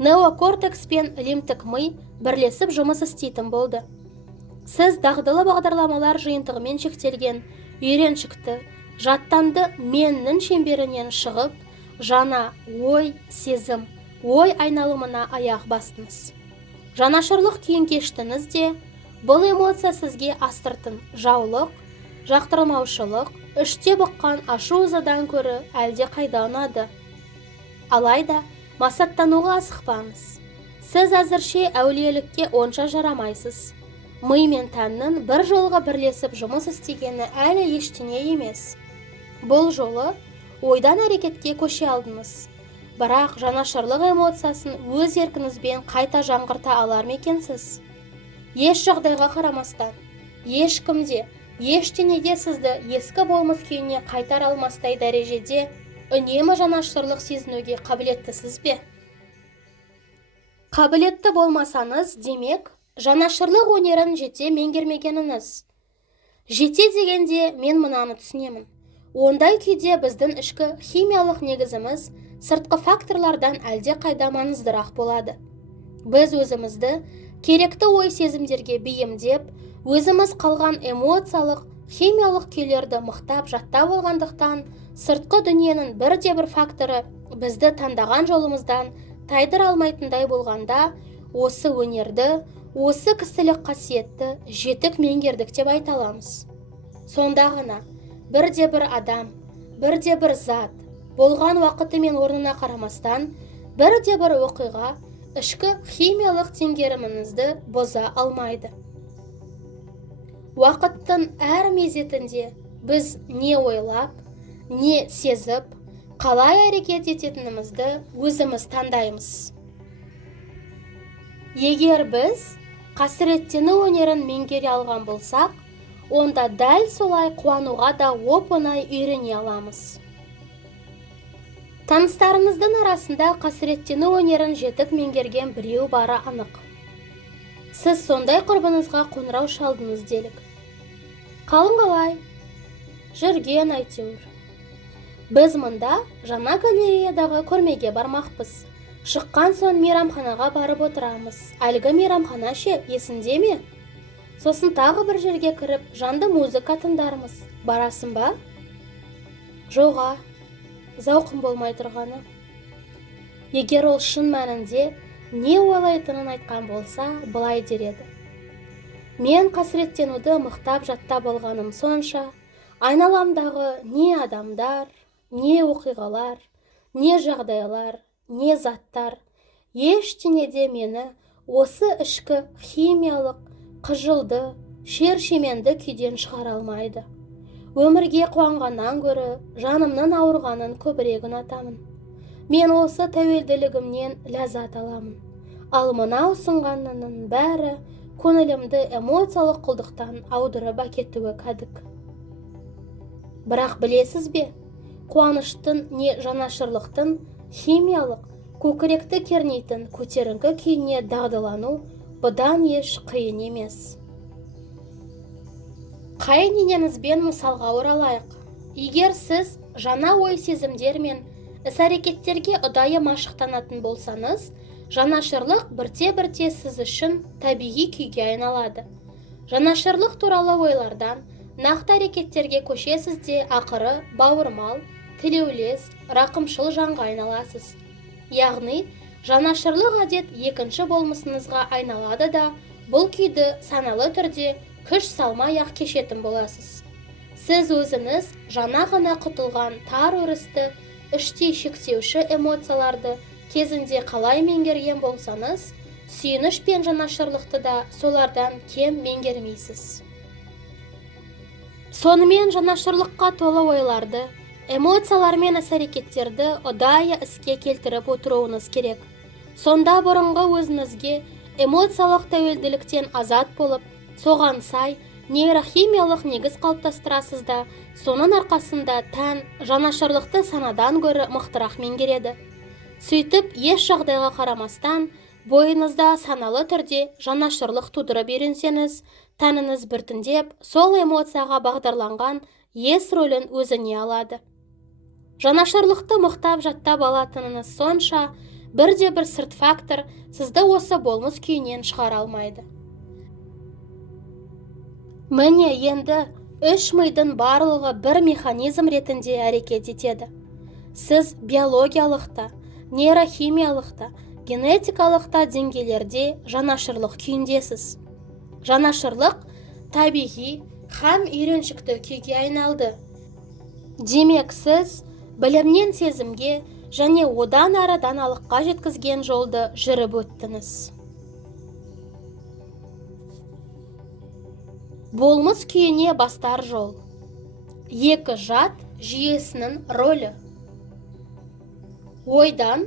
неокортекс пен лемптік ми бірлесіп жұмыс істейтін болды. Сіз дағдылы бағдарламалар жиынтығымен шектелген үйреншікті, жаттанды меннің шеңберінен шығып, жаңа ой, сезім, ой айналымына аяқ бастыңыз. Жанашырлық күйін кештіңіз де, бұл эмоция сізге астыртын жаулық, жақтырмаушылық, іште бұққан ашу-ызадан көрі әлде қайда ұнады. Алайда, масаттануға асықпаңыз. Сіз әзірше әулиелікке онша жарамайсыз. Ми мен тәннің бір жолға бірлесіп жұмыс істегені әлі ештеңе емес. Бұл жолы ойдан әрекетке көше алдыңыз. Бірақ жанашырлық эмоциясын өз еркіңізбен қайта жаңғырта алар ма екенсіз? Еш жағдайға қарамастан, ешкімде, ештеңеде сізді ескі болмыс күйіне қайтара алмастай дәрежеде үнемі жанашырлық сезінуге қабілеттісіз бе? Қабілетті болмасаңыз, демек, жанашырлық өнерін жете меңгермегеніңіз. Жете дегенде мен мынаны түсінемін. Ондай күйде біздің ішкі химиялық негізіміз сыртқы факторлардан әлде қайда маңыздырақ болады. Біз өзімізді керекті ой сезімдерге бейімдеп, өзіміз қалған эмоциялық, химиялық күйлерді мықтап жаттап болғандықтан, сыртқы дүниенің бірде-бір факторы бізді таңдаған жолымыздан тайдыра алмайтындай болғанда, осы өнерді, осы кісілік қасиетті жетік меңгердік деп айта аламыз. Сонда ғана бірде-бір адам, бірде-бір зат, болған уақыты мен орнына қарамастан, бірде-бір оқиға ішкі химиялық теңгеріміңізді боза алмайды. Уақыттың әр мезетінде біз не ойлап, не сезіп, қалай әрекет ететінімізді өзіміз таңдаймыз. Егер біз қасіреттену өнерін меңгере алған болсақ, онда дәл солай қуануға да оп-оңай үйрене аламыз. Таныстарыңыздың арасында қасіреттену өнерін жетік меңгерген біреу бары анық. Сіз сондай құрбыңызға қоңырау шалдыңыз делік. Қалың қалай? Жүрген әйтеуір. Біз мұнда жаңа галереядағы көрмеге бармақпыз. Шыққан соң мейрамханаға барып отырамыз. Әлгі мейрамхана ше, есіңде ме? Сосын тағы бір жерге кіріп, жанды музыка тыңдармыз. Барасың ба? Жоға, зауқым болмай тұрғаны. Егер ол шын мәнінде не ойлайтынын айтқан болса, былай дер еді. Мен қасіреттенуді мықтап жаттап болғаным сонша, айналамдағы не адамдар, не оқиғалар, не жағдайлар, не заттар, ештеңеде мені осы ішкі химиялық, қыжылды, шершеменді күйден шығара алмайды. Өмірге қуанғаннан гөрі жанымның ауырғанын көбірек ұнатамын. Мен осы тәуелділігімнен ләззат аламын. Ал мынау сынғанының бәрі көңілімді эмоциялық құлдықтан аудырып әкетуі кәдік. Бірақ білесіз бе, қуаныштың не жанашырлықтың химиялық, көкіректі кернейтін көтеріңкі күйіне дағдылану бұдан еш қиын емес. Қай ненеңізбен мысалға оралайық. Егер сіз жаңа ой сезімдер мен іс-әрекеттерге ұдайы машықтанатын болсаңыз, жанашырлық бірте-бірте сіз үшін табиғи күйге айналады. Жанашырлық туралы ойлардан нақты әрекеттерге көшесіз де ақыры бауырмал, тілеулес, рақымшыл жанға айналасыз. Яғни, жанашырлық әдет екінші болмысыңызға айналады да, бұл күйді саналы түрде күш салмай-ақ кешетін боласыз. Сіз өзіңіз жаңа ғана құтылған тар өрісті, іштей шектеуші эмоцияларды кезінде қалай меңгерген болсаңыз, сүйініш пен жанашырлықты да солардан кем меңгермейсіз. Сонымен жанашырлыққа толы ойларды, эмоциялар мен іс-әрекеттерді ұдайы іске келтіріп отыруыңыз керек. Сонда бұрынғы өзіңізге эмоциялық тәуелділіктен азат болып, соған сай нейрохимиялық негіз қалыптастырасыз да, соның арқасында тән жанашырлықты санадан гөрі мықтырақ меңгереді. Сөйтіп, еш жағдайға қарамастан, бойыңызда саналы түрде жанашырлық тудырып үйренсеңіз, тәніңіз біртіндеп сол эмоцияға бағдарланған ес рөлін өзіне алады. Жанашырлықты мықтап жаттап алатыныңыз сонша, бірде-бір сырт фактор сізді осы болмыс күйінен шығара алмайды. Міне енді үш мидың барлығы бір механизм ретінде әрекет етеді. Сіз биологиялықта, нейрохимиялықта, генетикалықта деңгейлерде жанашырлық күйіндесіз. Жанашырлық табиғи һәм үйреншікті күйге айналды. Демек, сіз білімнен сезімге және одан әрі даналыққа жеткізген жолды жүріп өттіңіз. Болмыс күйіне бастар жол. Екі жад жүйесінің рөлі. Ойдан,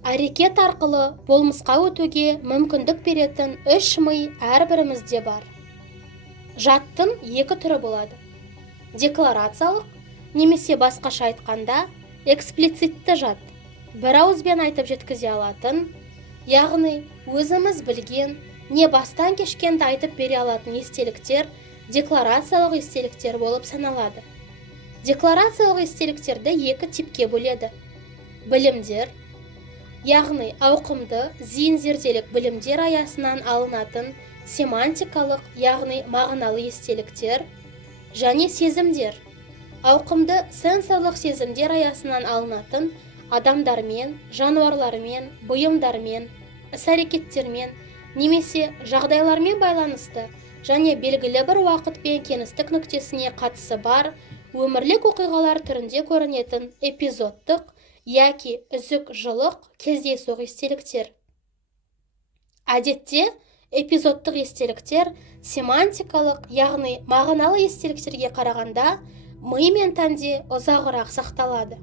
әрекет арқылы болмысқа өтуге мүмкіндік беретін үш ми әрбірімізде бар. Жадтың екі түрі болады. Декларациялық, немесе басқаша айтқанда, эксплицитті жад. Бір ауызбен айтып жеткізе алатын, яғни өзіміз білген, не бастан кешкенді айтып бере алатын естеліктер декларациялық естеліктер болып саналады. Декларациялық естеліктерді екі типке бөледі. Білімдер, яғни ауқымды зейін-зерделік білімдер аясынан алынатын семантикалық, яғни мағыналы естеліктер, және сезімдер, ауқымды сенсорлық сезімдер аясынан алынатын адамдармен, жануарлармен, бұйымдармен, іс-әрекеттермен, немесе жағдайлармен байланысты және белгілі бір уақыт пен кеңістік нүктесіне қатысы бар өмірлік оқиғалар түрінде көрінетін эпизодтық яки үзік жылық кездейсоқ естеліктер. Әдетте, эпизодтық естеліктер семантикалық, яғни мағыналы естеліктерге қарағанда ми мен тәнде ұзағырақ сақталады.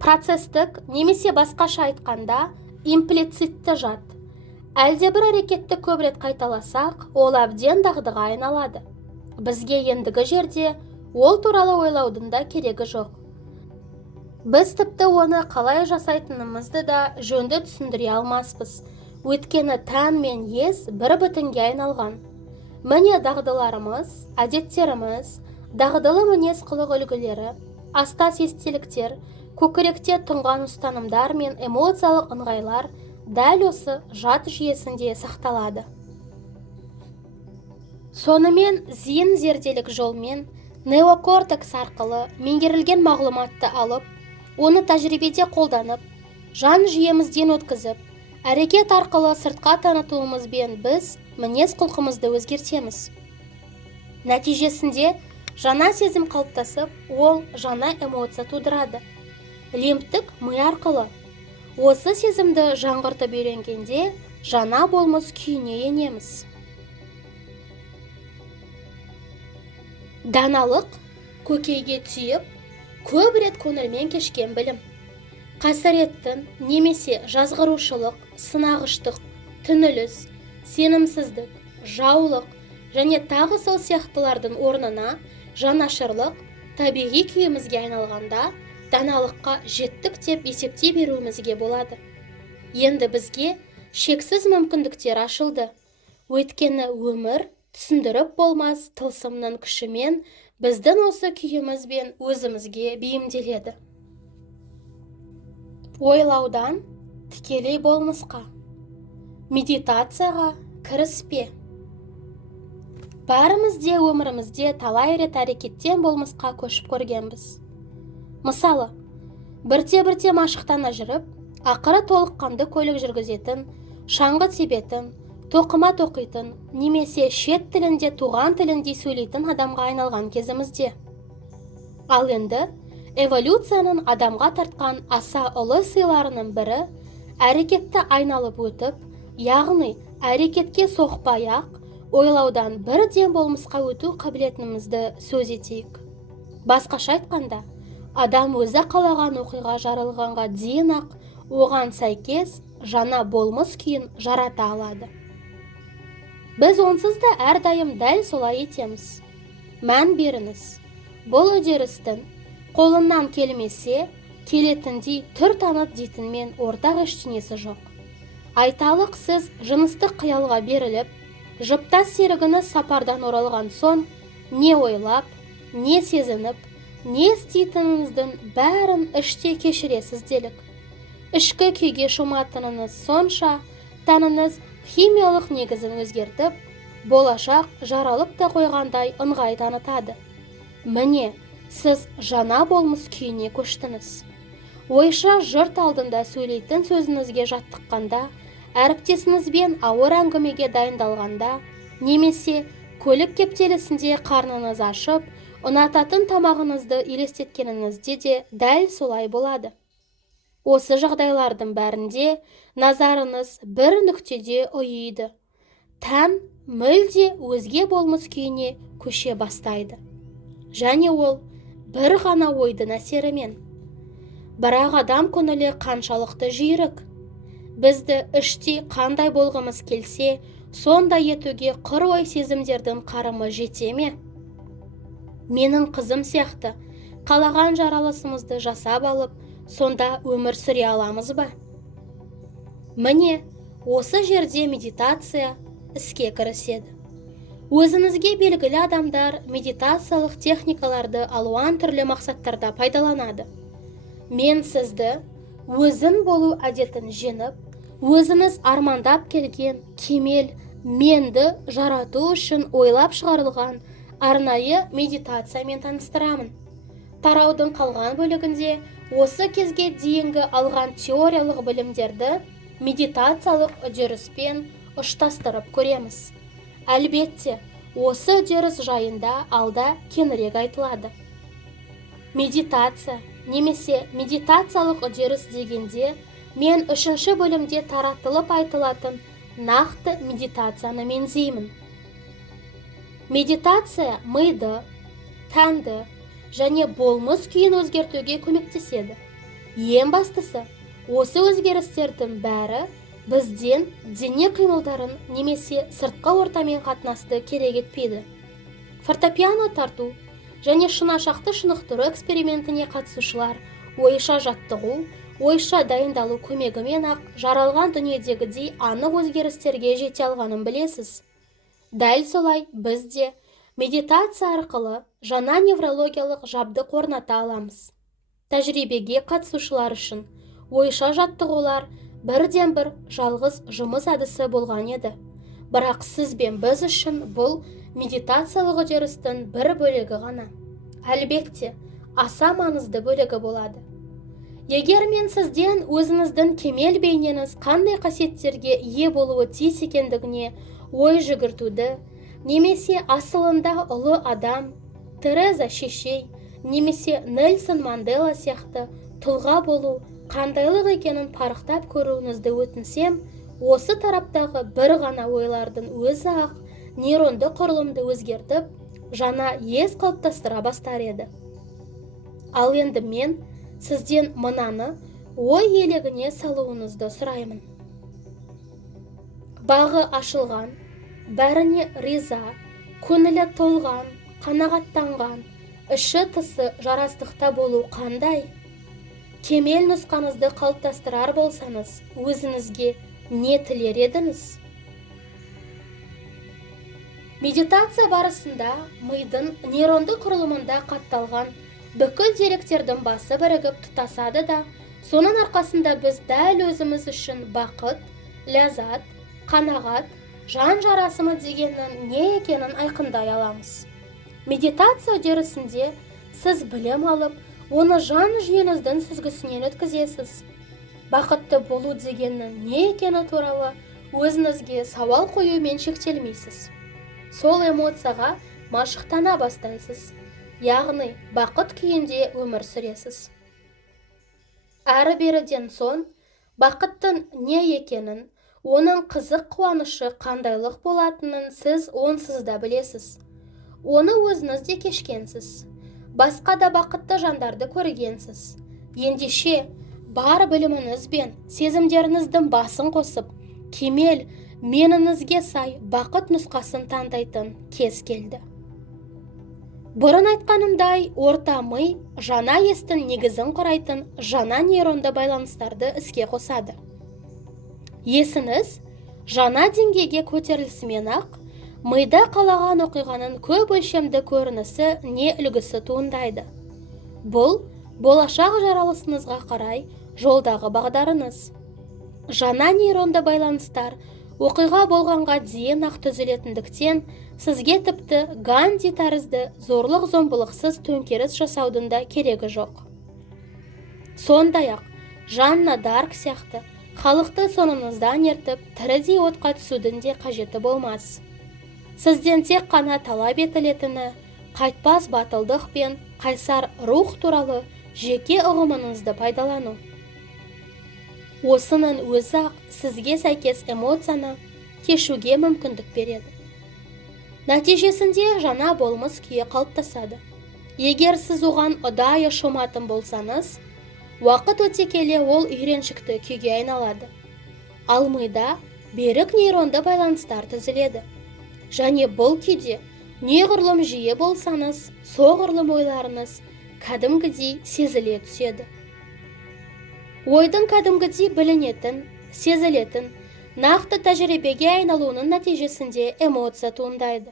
Процестік, немесе басқаша айтқанда, имплицитті жад. Әлде бір әрекетті көп рет қайталасақ, ол әбден дағдыға айналады. Бізге ендігі жерде ол туралы ойлаудың да керегі жоқ. Біз тіпті оны қалай жасайтынымызды да жөнді түсіндіре алмаспыз. Өйткені тән мен ес бір бүтінге айналған. Міне дағдыларымыз, әдеттеріміз, дағдылы мінез қылық үлгілері, астас естеліктер, көкіректе тұнған ұстанымдар мен эмоциялық ыңғайлар дәл осы жад жүйесінде сақталады. Сонымен зейін зерделік жолмен неокортекс арқылы меңгерілген мағлұматты алып, оны тәжірибеде қолданып, жан жүйемізден өткізіп, әрекет арқылы сыртқа танытуымызбен біз мінез құлқымызды өзгертеміз. Нәтижесінде жаңа сезім қалыптасып, ол жаңа эмоция тудырады. Лимфтік ми арқылы. Осы сезімді жаңғыртып үйренгенде жаңа болмыс күйіне енеміз. Даналық көкейге түйіп, көп рет көңілмен кешкен білім. Қасіреттің немесе жазғырушылық, сынағыштық, түңіліс, сенімсіздік, жаулық және тағы сол сияқтылардың орнына жанашырлық, табиғи күйімізге айналғанда даналыққа жеттік деп есептей беруімізге болады. Енді бізге шексіз мүмкіндіктер ашылды. Өйткені өмір түсіндіріп болмас тылсымның күшімен біздің осы күйімізбен өзімізге бейімделеді. Ойлаудан тікелей болмысқа. Медитацияға кіріспе. Бәрімізде өмірімізде талай рет әрекеттен болмысқа көшіп көргенбіз. Мысалы, бірте-бірте машықтана жүріп, ақыры толыққанды көлік жүргізетін, шаңғы тебетін, тоқыма тоқитын, немесе шет тілінде туған тілінде сөйлейтін адамға айналған кезімізде. Ал енді эволюцияның адамға тартқан аса ұлы сыйларының бірі әрекетті айналып өтіп, яғни әрекетке соқпай-ақ ойлаудан бірден болмысқа өту қабілетімізді сөз етейік. Басқаша айтқанда, адам өзі қалаған оқиға жаралғанға дейін-ақ оған сәйкес жаңа болмыс күйін жарата алады. Біз онсыз да әрдайым дәл солай етеміз. Мән беріңіз. Бұл үдерістің қолынан келмесе, келетіндей түр танып дейтінмен ортақ ештеңесі жоқ. Айталық, сіз жыныстық қиялға беріліп, жұптас серігіңіз сапардан оралған соң, не ойлап, не сезініп, не істейтініңіздің бәрін іште кешіресіз делік. Ішкі күйге шоматыныңыз сонша, тәніңіз химиялық негізін өзгертіп, болашақ жаралып та қойғандай ыңғай танытады. Міне, сіз жаңа болмыс күйіне көштіңіз. Ойша жұрт алдында сөйлейтін сөзіңізге жаттыққанда, әріптесіңізбен ауыр әңгімеге дайындалғанда, немесе көлік кептелісінде қарныңыз ашып, ұнататын тамағыңызды елестеткеніңізде де дәл солай болады. Осы жағдайлардың бәрінде назарыңыз бір нүктеде ұйиды. Тән мүлде өзге болмыс күйіне көше бастайды. Және ол бір ғана ойдың әсерімен. Бірақ адам көңілі қаншалықты жүйрік. Бізді іштей қандай болғымыз келсе, сондай етуге құр ой сезімдердің қарымы жете ме? Менің қызым сияқты қалаған жаралысымызды жасап алып, сонда өмір сүре аламыз ба? Міне, осы жерде медитация іске кіріседі. Өзіңізге белгілі адамдар медитациялық техникаларды алуан түрлі мақсаттарда пайдаланады. Мен сізді өзін болу әдетін женіп, өзіңіз армандап келген кемел менді жарату үшін ойлап шығарылған арнайы медитациямен таныстырамын. Тараудың қалған бөлігінде осы кезге дейінгі алған теориялық білімдерді медитациялық үдеріспен ұштастырып көреміз. Әлбетте, осы үдеріс жайында алда кеңірек айтылады. Медитация немесе медитациялық үдеріс дегенде мен 3-ші бөлімде таратылып айтылатын нақты медитацияны меңзеймін. Медитация миды, тәнді және болмыс күйін өзгертуге көмектеседі. Ең бастысы, осы өзгерістердің бәрі бізден дене қимылдарын немесе сыртқы ортамен қатынасты керек етпейді. Фортепиано тарту және шынашақты шынықтыру экспериментіне қатысушылар ойша жаттығу, ойша дайындалу көмегімен ақ жаралған дүниедегідей анық өзгерістерге жете алғанын білесіз. Дәл солай біз де медитация арқылы жаңа неврологиялық жабдық орната аламыз. Тәжірибеге қатысушылар үшін ойша жаттығулар бірден бір жалғыз жұмыс әдісі болған еді. Бірақ сіз бен біз үшін бұл медитациялық үдерістің бір бөлігі ғана. Әлбетте, аса маңызды бөлігі болады. Егер мен сізден өзіңіздің кемел бейнеңіз қандай қасиеттерге ие болуы тиіс екендігіне ой жүгіртуді, немесе асылында ұлы адам, Тереза шешей, немесе Нельсон Мандела сияқты тұлға болу қандайлық екенін парықтап көруіңізді өтінсем, осы тараптағы бір ғана ойлардың өзі ақ нейронды құрылымды өзгертіп, жаңа ес қалыптастыра бастар еді. Ал енді мен сізден мынаны ой елегіне салуыңызды сұраймын. Бағы ашылған, бәріне риза, көңілі толған, қанағаттанған, іші тысы жарастықта болу қандай? Кемел нұсқаңызды қалыптастырар болсаңыз, өзіңізге не тілер едіңіз? Медитация барысында мидың нейронды құрылымында қатталған бүкіл деректердің басы бірігіп тұтасады да, соның арқасында біз дәл өзіміз үшін бақыт, ләззат, қанағат, жан жарасымы дегеннің не екенін айқындай аламыз. Медитация үдерісінде сіз білім алып, оны жан жүйеңіздің сүзгісінен өткізесіз. Бақытты болу дегеннің не екені туралы өзіңізге сауал қоюмен шектелмейсіз. Сол эмоцияға машықтана бастайсыз, яғни бақыт күйінде өмір сүресіз. Әрі-беріден соң бақыттың не екенін, оның қызық қуанышы қандайлық болатынын сіз онсыз да білесіз. Оны өзіңіз де кешкенсіз. Басқа да бақытты жандарды көргенсіз. Ендеше бар біліміңіз бен сезімдеріңіздің басын қосып, кемел меніңізге сай бақыт нұсқасын таңдайтын кез келді. Бұрын айтқанымдай, орта ми жаңа естің негізін құрайтын жаңа нейронды байланыстарды іске қосады. Есіңіз жаңа деңгейге көтерілісімен ақ, мида қалаған оқиғаның көп өлшемді көрінісі не үлгісі туындайды. Бұл болашақ жаралысыңызға қарай жолдағы бағдарыңыз. Жаңа нейронды байланыстар оқиға болғанға дейін ақ түзелетіндіктен, сізге тіпті Ганди тәрізді зорлық-зомбылықсыз төңкеріс жасаудың да керегі жоқ. Сондай-ақ, Жанна Дарк сияқты халықты соңыңыздан ертіп, тірідей отқа түсудің де қажеті болмас. Сізден тек қана талап етілетіні, қайтпас батылдық пен қайсар рух туралы жеке ұғымыңызды пайдалану. Осының өзі ақ сізге сәйкес эмоцияны кешуге мүмкіндік береді. Нәтижесінде жаңа болмыс күйі қалыптасады. Егер сіз оған ұдайы шоматын болсаңыз, уақыт өте келе ол үйреншікті күйге айналады. Ал мида берік нейронды байланыстар түзіледі. Және бұл күйде неғұрлым жиі болсаңыз, соғұрлым ойларыңыз кәдімгідей сезіле түседі. Ойдың кәдімгідей білінетін, сезілетін, нақты тәжірибеге айналуының нәтижесінде эмоция туындайды.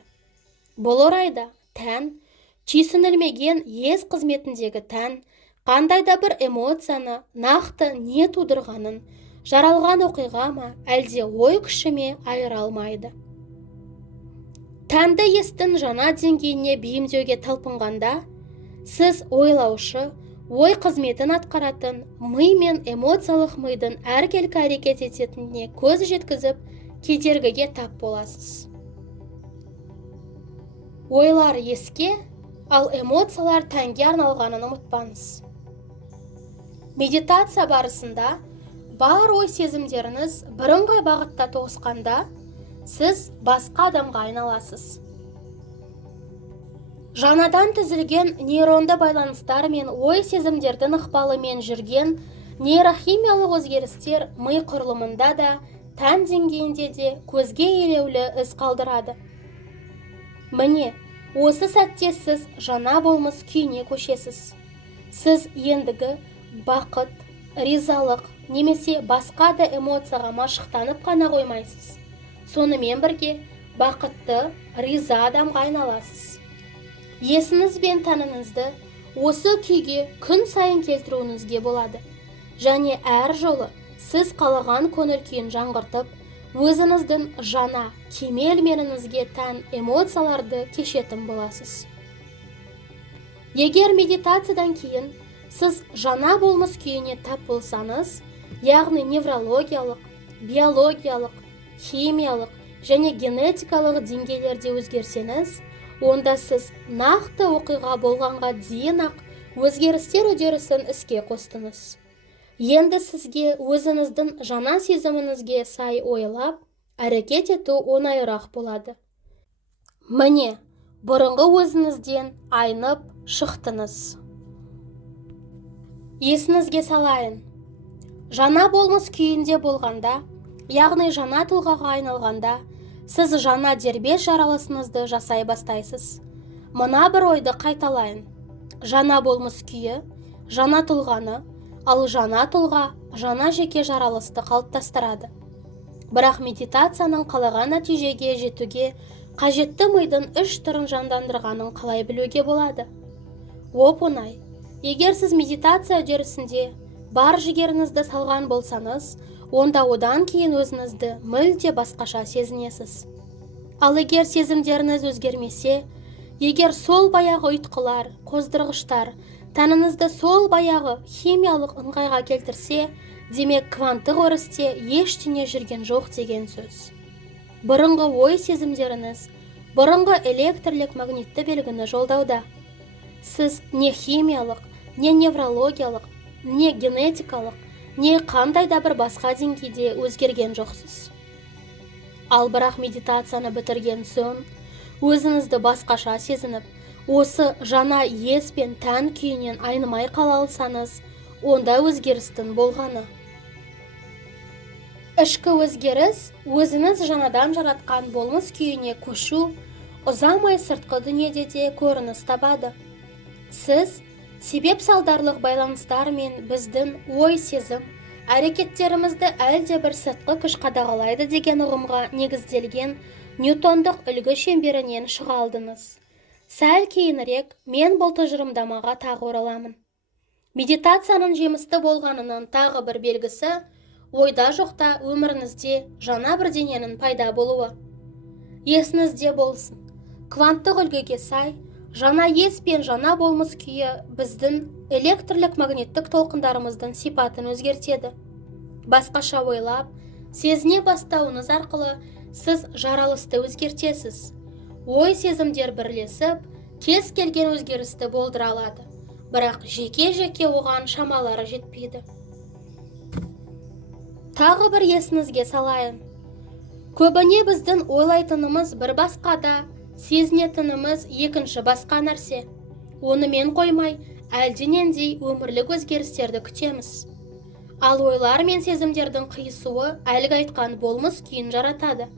Бұл орайда тән, түйсінілмеген ес қызметіндегі тән, қандайда бір эмоцияны нақты не тудырғанын, жаралған оқиға ма, әлде ой күші ме айыра алмайды. Тәнді естің жаңа деңгейіне бейімдеуге талпынғанда, сіз ойлаушы, ой қызметін атқаратын ми мен эмоциялық мидың әркелкі әрекет ететініне көз жеткізіп, кедергіге тап боласыз. Ойлар еске, ал эмоциялар тәнге арналғанын ұмытпаңыз. Медитация барысында бар ой сезімдеріңіз бірыңғай бағытта тоғысқанда, сіз басқа адамға айналасыз. Жаңадан түзілген нейронды байланыстар мен ой сезімдердің ықпалымен жүрген нейрохимиялық өзгерістер ми құрылымында да, тән деңгейінде де көзге елеулі із қалдырады. Міне, осы сәтте сіз жаңа болмыс күйіне көшесіз. Сіз ендігі бақыт, ризалық немесе басқа да эмоцияға машықтанып қана қоймайсыз. Сонымен бірге бақытты, риза адамға айналасыз. Есіңіз бен тәніңізді осы күйге күн сайын келтіруіңізге болады. Және әр жолы сіз қалаған көңіл күйін жаңғыртып, өзіңіздің жаңа, кемел меніңізге тән эмоцияларды кешетін боласыз. Егер медитациядан кейін сіз жаңа болмыс күйіне тап болсаңыз, яғни неврологиялық, биологиялық, химиялық және генетикалық деңгейлерде өзгерсеңіз, онда сіз нақты оқиға болғанға дейін-ақ өзгерістер үдерісін іске қостыңыз. Енді сізге өзіңіздің жаңа сезіміңізге сай ойлап, әрекет ету оңайырақ болады. Міне, бұрынғы өзіңізден айнып шықтыңыз. Есіңізге салайын. Жаңа болмыс күйінде болғанда, яғни жаңа тұлғаға айналғанда, сіз жаңа дербес жаралысыңызды жасай бастайсыз. Мына бір ойды қайталайын. Жаңа болмыс күйі, жаңа тұлғаны, ал жаңа тұлға жаңа жеке жаралысты қалыптастырады. Бірақ медитацияның қалаған нәтижеге жетуге қажетті мидың үш түрін жандандырғанын қалай білуге болады? Оп-оңай. Егер сіз медитация үдерісінде бар жігеріңізді салған болсаңыз, онда одан кейін өзіңізді мүлде басқаша сезінесіз. Ал егер сезімдеріңіз өзгермесе, егер сол баяғы ұйытқылар, қоздырғыштар тәніңізді сол баяғы химиялық ыңғайға келтірсе, демек кванттық өрісте ештеңе жүрген жоқ деген сөз. Бұрынғы ой сезімдеріңіз, бұрынғы электрлік магнитті белгіні жолдауда. Сіз не химиялық, не неврологиялық, не генетикалық, не қандай да бір басқа деңгейде өзгерген жоқсыз. Ал бірақ медитацияны бітірген соң, өзіңізді басқаша сезініп, осы жаңа ес пен тән күйінен айнымай қала алсаңыз, онда өзгерістің болғаны. Ішкі өзгеріс өзіңіз жаңадан жаратқан болмыс күйіне көшу ұзамай сыртқы дүниеде де көрініс табады. Сіз себеп салдарлық байланыстар мен біздің ой сезім, әрекеттерімізді әлде бір сыртқы күш қадағалайды деген ұғымға негізделген Ньютондық үлгі шеңберінен шыға алдыңыз. Сәл кейінірек мен бұл тұжырымдамаға тағы ораламын. Медитацияның жемісті болғанының тағы бір белгісі ойда жоқта өміріңізде жаңа бірдеңенің пайда болуы. Есіңізде болсын, кванттық үлгіге сай, жаңа ес пен жаңа болмыс күйі біздің электрлік магниттік толқындарымыздың сипатын өзгертеді. Басқаша ойлап, сезіне бастауыңыз арқылы сіз жаралысты өзгертесіз. Ой сезімдер бірлесіп, кез келген өзгерісті болдыра алады. Бірақ жеке-жеке оған шамалары жетпейді. Тағы бір есіңізге салайын. Көбіне біздің ойлайтынымыз бір басқада, сезінетініміз екінші басқа нәрсе. Онымен қоймай, әлденендей өмірлік өзгерістерді күтеміз. Ал ойлар мен сезімдердің қиысуы әлгі айтқан болмыс күйін жаратады.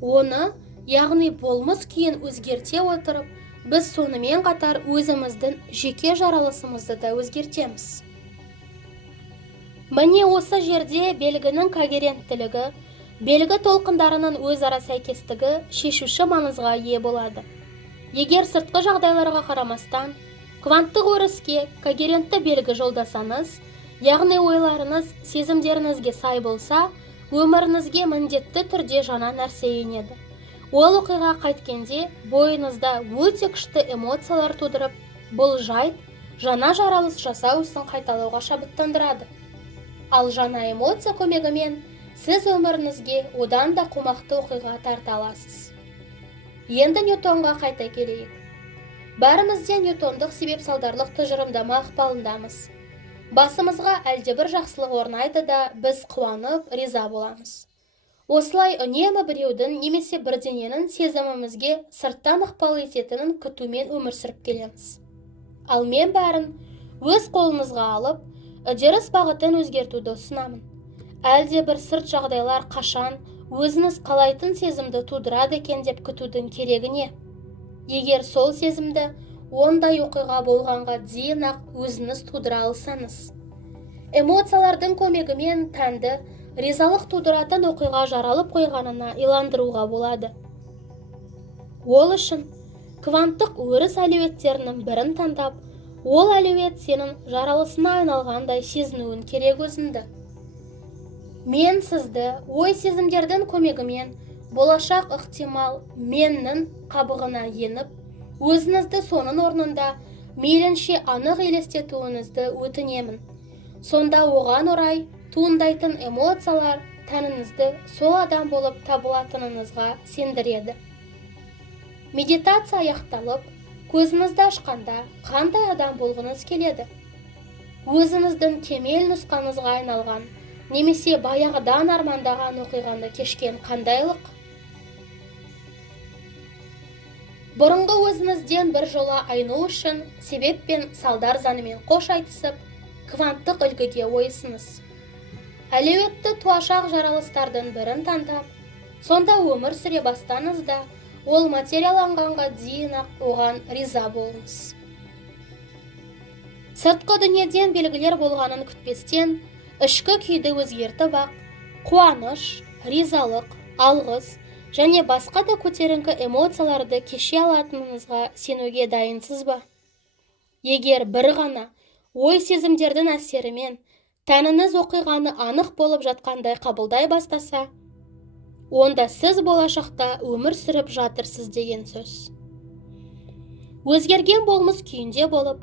Оны, яғни болмыс күйін өзгерте отырып, біз сонымен қатар өзіміздің жеке жаралысымызды да өзгертеміз. Міне осы жерде белгінің когеренттілігі, белгі толқындарының өзара сәйкестігі шешуші маңызға ие болады. Егер сыртқы жағдайларға қарамастан, кванттық өріске когерентті белгі жолдасаңыз, яғни ойларыңыз сезімдеріңізге сай болса, өміріңізге міндетті түрде жаңа нәрсе енеді. Ол оқиға қайткенде бойыңызда өте күшті эмоциялар тудырып, бұл жайт жаңа жаралыс жасау ісін қайталауға шабыттандырады. Ал жаңа эмоция көмегімен сіз өміріңізге одан да қомақты оқиға тарта аласыз. Енді Ньютонға қайта келейік. Бәріміз де Ньютондық себеп-салдарлық тұжырымдама ықпалындамыз. Басымызға әлдебір жақсылық орнайды да біз қуанып, риза боламыз. Осылай үнемі біреудің немесе бірдеңенің сезімімізге сырттан ықпал ететінін күтумен өмір сүріп келеміз. Ал мен бәрін өз қолымызға алып, үдеріс бағытын өзгертуді ұсынамын. Әлде бір сырт жағдайлар қашан өзіңіз қалайтын сезімді тудырады екен деп күтудің керегі не? Егер сол сезімді ондай оқиға болғанға дейін-ақ өзіңіз тудыра алсаңыз, Эмоциялардың көмегімен тәнді ризалық тудыратын оқиға жаралып қойғанына иландыруға болады. Ол үшін кванттық өріс әлеуеттерінің бірін таңдап, ол әлеует сенің жаралысына айналғандай сезінуін керек өзіңді. Мен сізді ой-сезімдердің көмегімен болашақ ықтимал меннің қабығына еніп, өзіңізді соның орнында мейлінше анық елестетуіңізді өтінемін. Сонда оған орай туындайтын эмоциялар тәніңізді сол адам болып табылатыныңызға сендіреді. Медитация аяқталып, көзіңізді ашқанда қандай адам болғыңыз келеді? Өзіңіздің кемел нұсқаңызға айналған, немесе баяғыдан армандаған оқиғаны кешкен қандайлық? Бұрынғы өзіңізден бір жола айну үшін себеп пен салдар заңымен қош айтысып, кванттық үлгіге ойысыңыз. Әлеуетті туашақ жаралыстардың бірін таңдап, сонда өмір сүре бастаңыз да, ол материаланғанға дейін-ақ оған риза болыңыз. Сыртқы дүниеден белгілер болғанын күтпестен, ішкі күйді өзгертіп ақ, қуаныш, ризалық, алғыс және басқа да көтеріңкі эмоцияларды кеше алатыныңызға сенуге дайынсыз ба? Егер бір ғана ой-сезімдердің әсерімен тәніңіз оқиғаны анық болып жатқандай қабылдай бастаса, онда сіз болашақта өмір сүріп жатырсыз деген сөз. Өзгерген болмыс күйінде болып,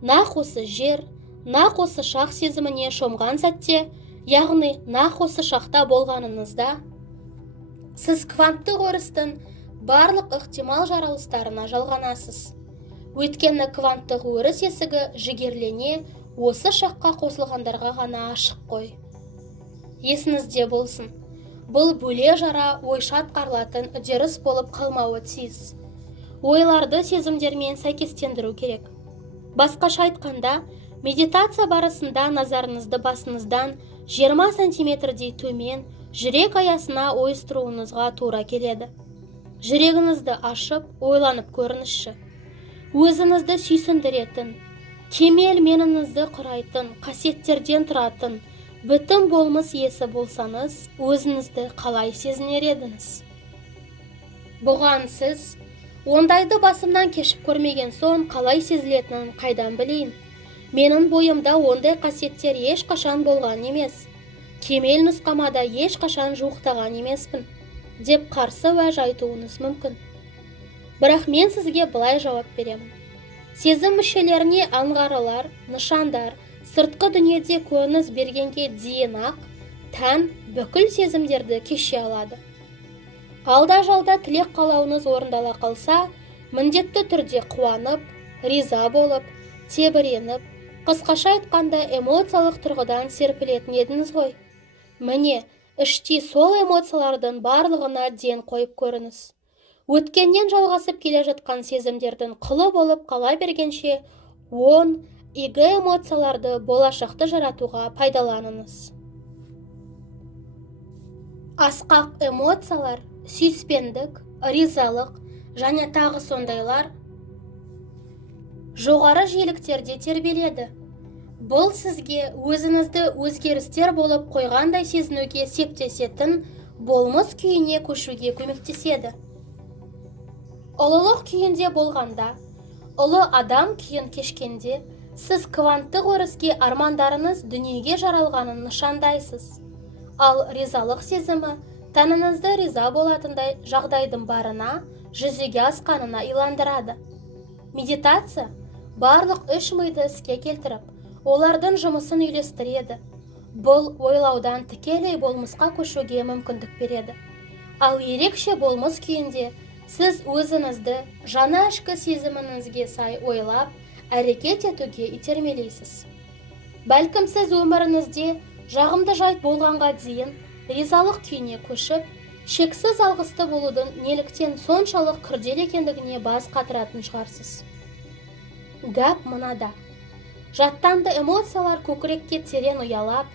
нақ осы жер, нақ осы шақ сезіміне шомған сәтте, яғни нақ осы шақта болғаныңызда, сіз кванттық өрістің барлық ықтимал жаралыстарына жалғанасыз. Өйткені кванттық өріс есігі жігерлене осы шаққа қосылғандарға ғана ашық қой. Есіңізде болсын, бұл бөле жара ойша атқарылатын үдеріс болып қалмауы тиіс. Ойларды сезімдермен сәйкестендіру керек. Басқаша айтқанда, медитация барысында назарыңызды басыңыздан 20 сантиметрдей төмен жүрек аясына ойыстыруыңызға тура келеді. Жүрегіңізді ашып, ойланып көріңізші. Өзіңізді сүйсіндіретін, кемел меніңізді құрайтын, қасиеттерден тұратын, бүтін болмыс иесі болсаңыз, өзіңізді қалай сезінер едіңіз? Бұған сіз, ондайды басымнан кешіп көрмеген соң қалай сезілетінін қайдан білейін? Менің бойымда ондай қасиеттер ешқашан болған емес. Кемел нұсқамада ешқашан жуықтаған емеспін, деп қарсы уәж айтуыңыз мүмкін. Бірақ мен сізге былай жауап беремін. Сезім мүшелеріне аңғарылар, нышандар, сыртқы дүниеде көрініс бергенге дейін ақ, тән бүкіл сезімдерді кеше алады. Алда-жалда тілек қалауыңыз орындала қалса, міндетті түрде қуанып, риза болып, тебіреніп, қысқаша айтқанда эмоциялық тұрғыдан серпілетін едіңіз ғой. Міне, іштей сол эмоциялардың барлығына ден қойып көріңіз. Өткеннен жалғасып келе жатқан сезімдердің қылы болып қала бергенше, игі эмоцияларды болашақты жаратуға пайдаланыңыз. Асқақ эмоциялар, сүйіспендік, ризалық және тағы сондайлар жоғары жиіліктерде тербеледі. Бұл сізге өзіңізді өзгерістер болып қойғандай сезінуге септесетін болмыс күйіне көшуге көмектеседі. Ұлылық күйінде болғанда, ұлы адам күйін кешкенде, сіз кванттық өріске армандарыңыз дүниеге жаралғанын нышандайсыз. Ал ризалық сезімі тәніңізді риза болатындай жағдайдың барына, жүзеге асқанына иландырады. Медитация барлық үш миды іске келтіріп, олардың жұмысын үйлестіреді. Бұл ойлаудан тікелей болмысқа көшуге мүмкіндік береді. Ал ерекше болмыс күйінде сіз өзіңізді жаңа ішкі сезіміңізге сай ойлап, әрекет етуге итермелейсіз. Бәлкім сіз өміріңізде жағымды жайт болғанға дейін ризалық күйіне көшіп, шексіз алғысты болудың неліктен соншалық күрделі екендігіне бас қатыратын шығарсыз. Гәп мынада. Жаттанды эмоциялар көкірекке терең ұялап,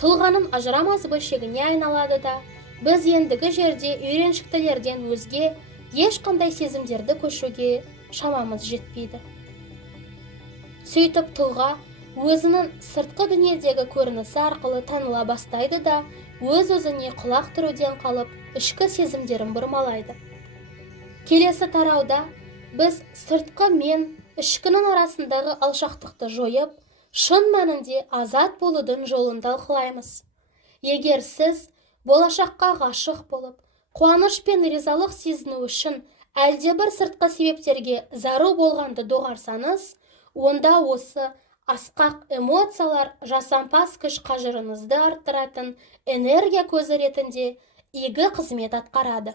тұлғаның ажырамас бөлшегіне айналады да, біз ендігі жерде үйреншіктілерден өзге ешқандай сезімдерді көшуге шамамыз жетпейді. Сөйтіп тұлға өзінің сыртқы дүниедегі көрінісі арқылы таныла бастайды да өз-өзіне құлақ түруден қалып ішкі сезімдерін бұрмалайды. Келесі тарауда біз сыртқы мен ішкінің арасындағы алшақтықты жойып, шын мәнінде азат болудың жолын талқылаймыз. Егер сіз болашаққа ғашық болып, қуаныш пен ризалық сезіну үшін әлдебір сыртқы себептерге зару болғанды доғарсаңыз, онда осы асқақ эмоциялар жасампаз күш қажырыңызды арттыратын энергия көзі ретінде игі қызмет атқарады.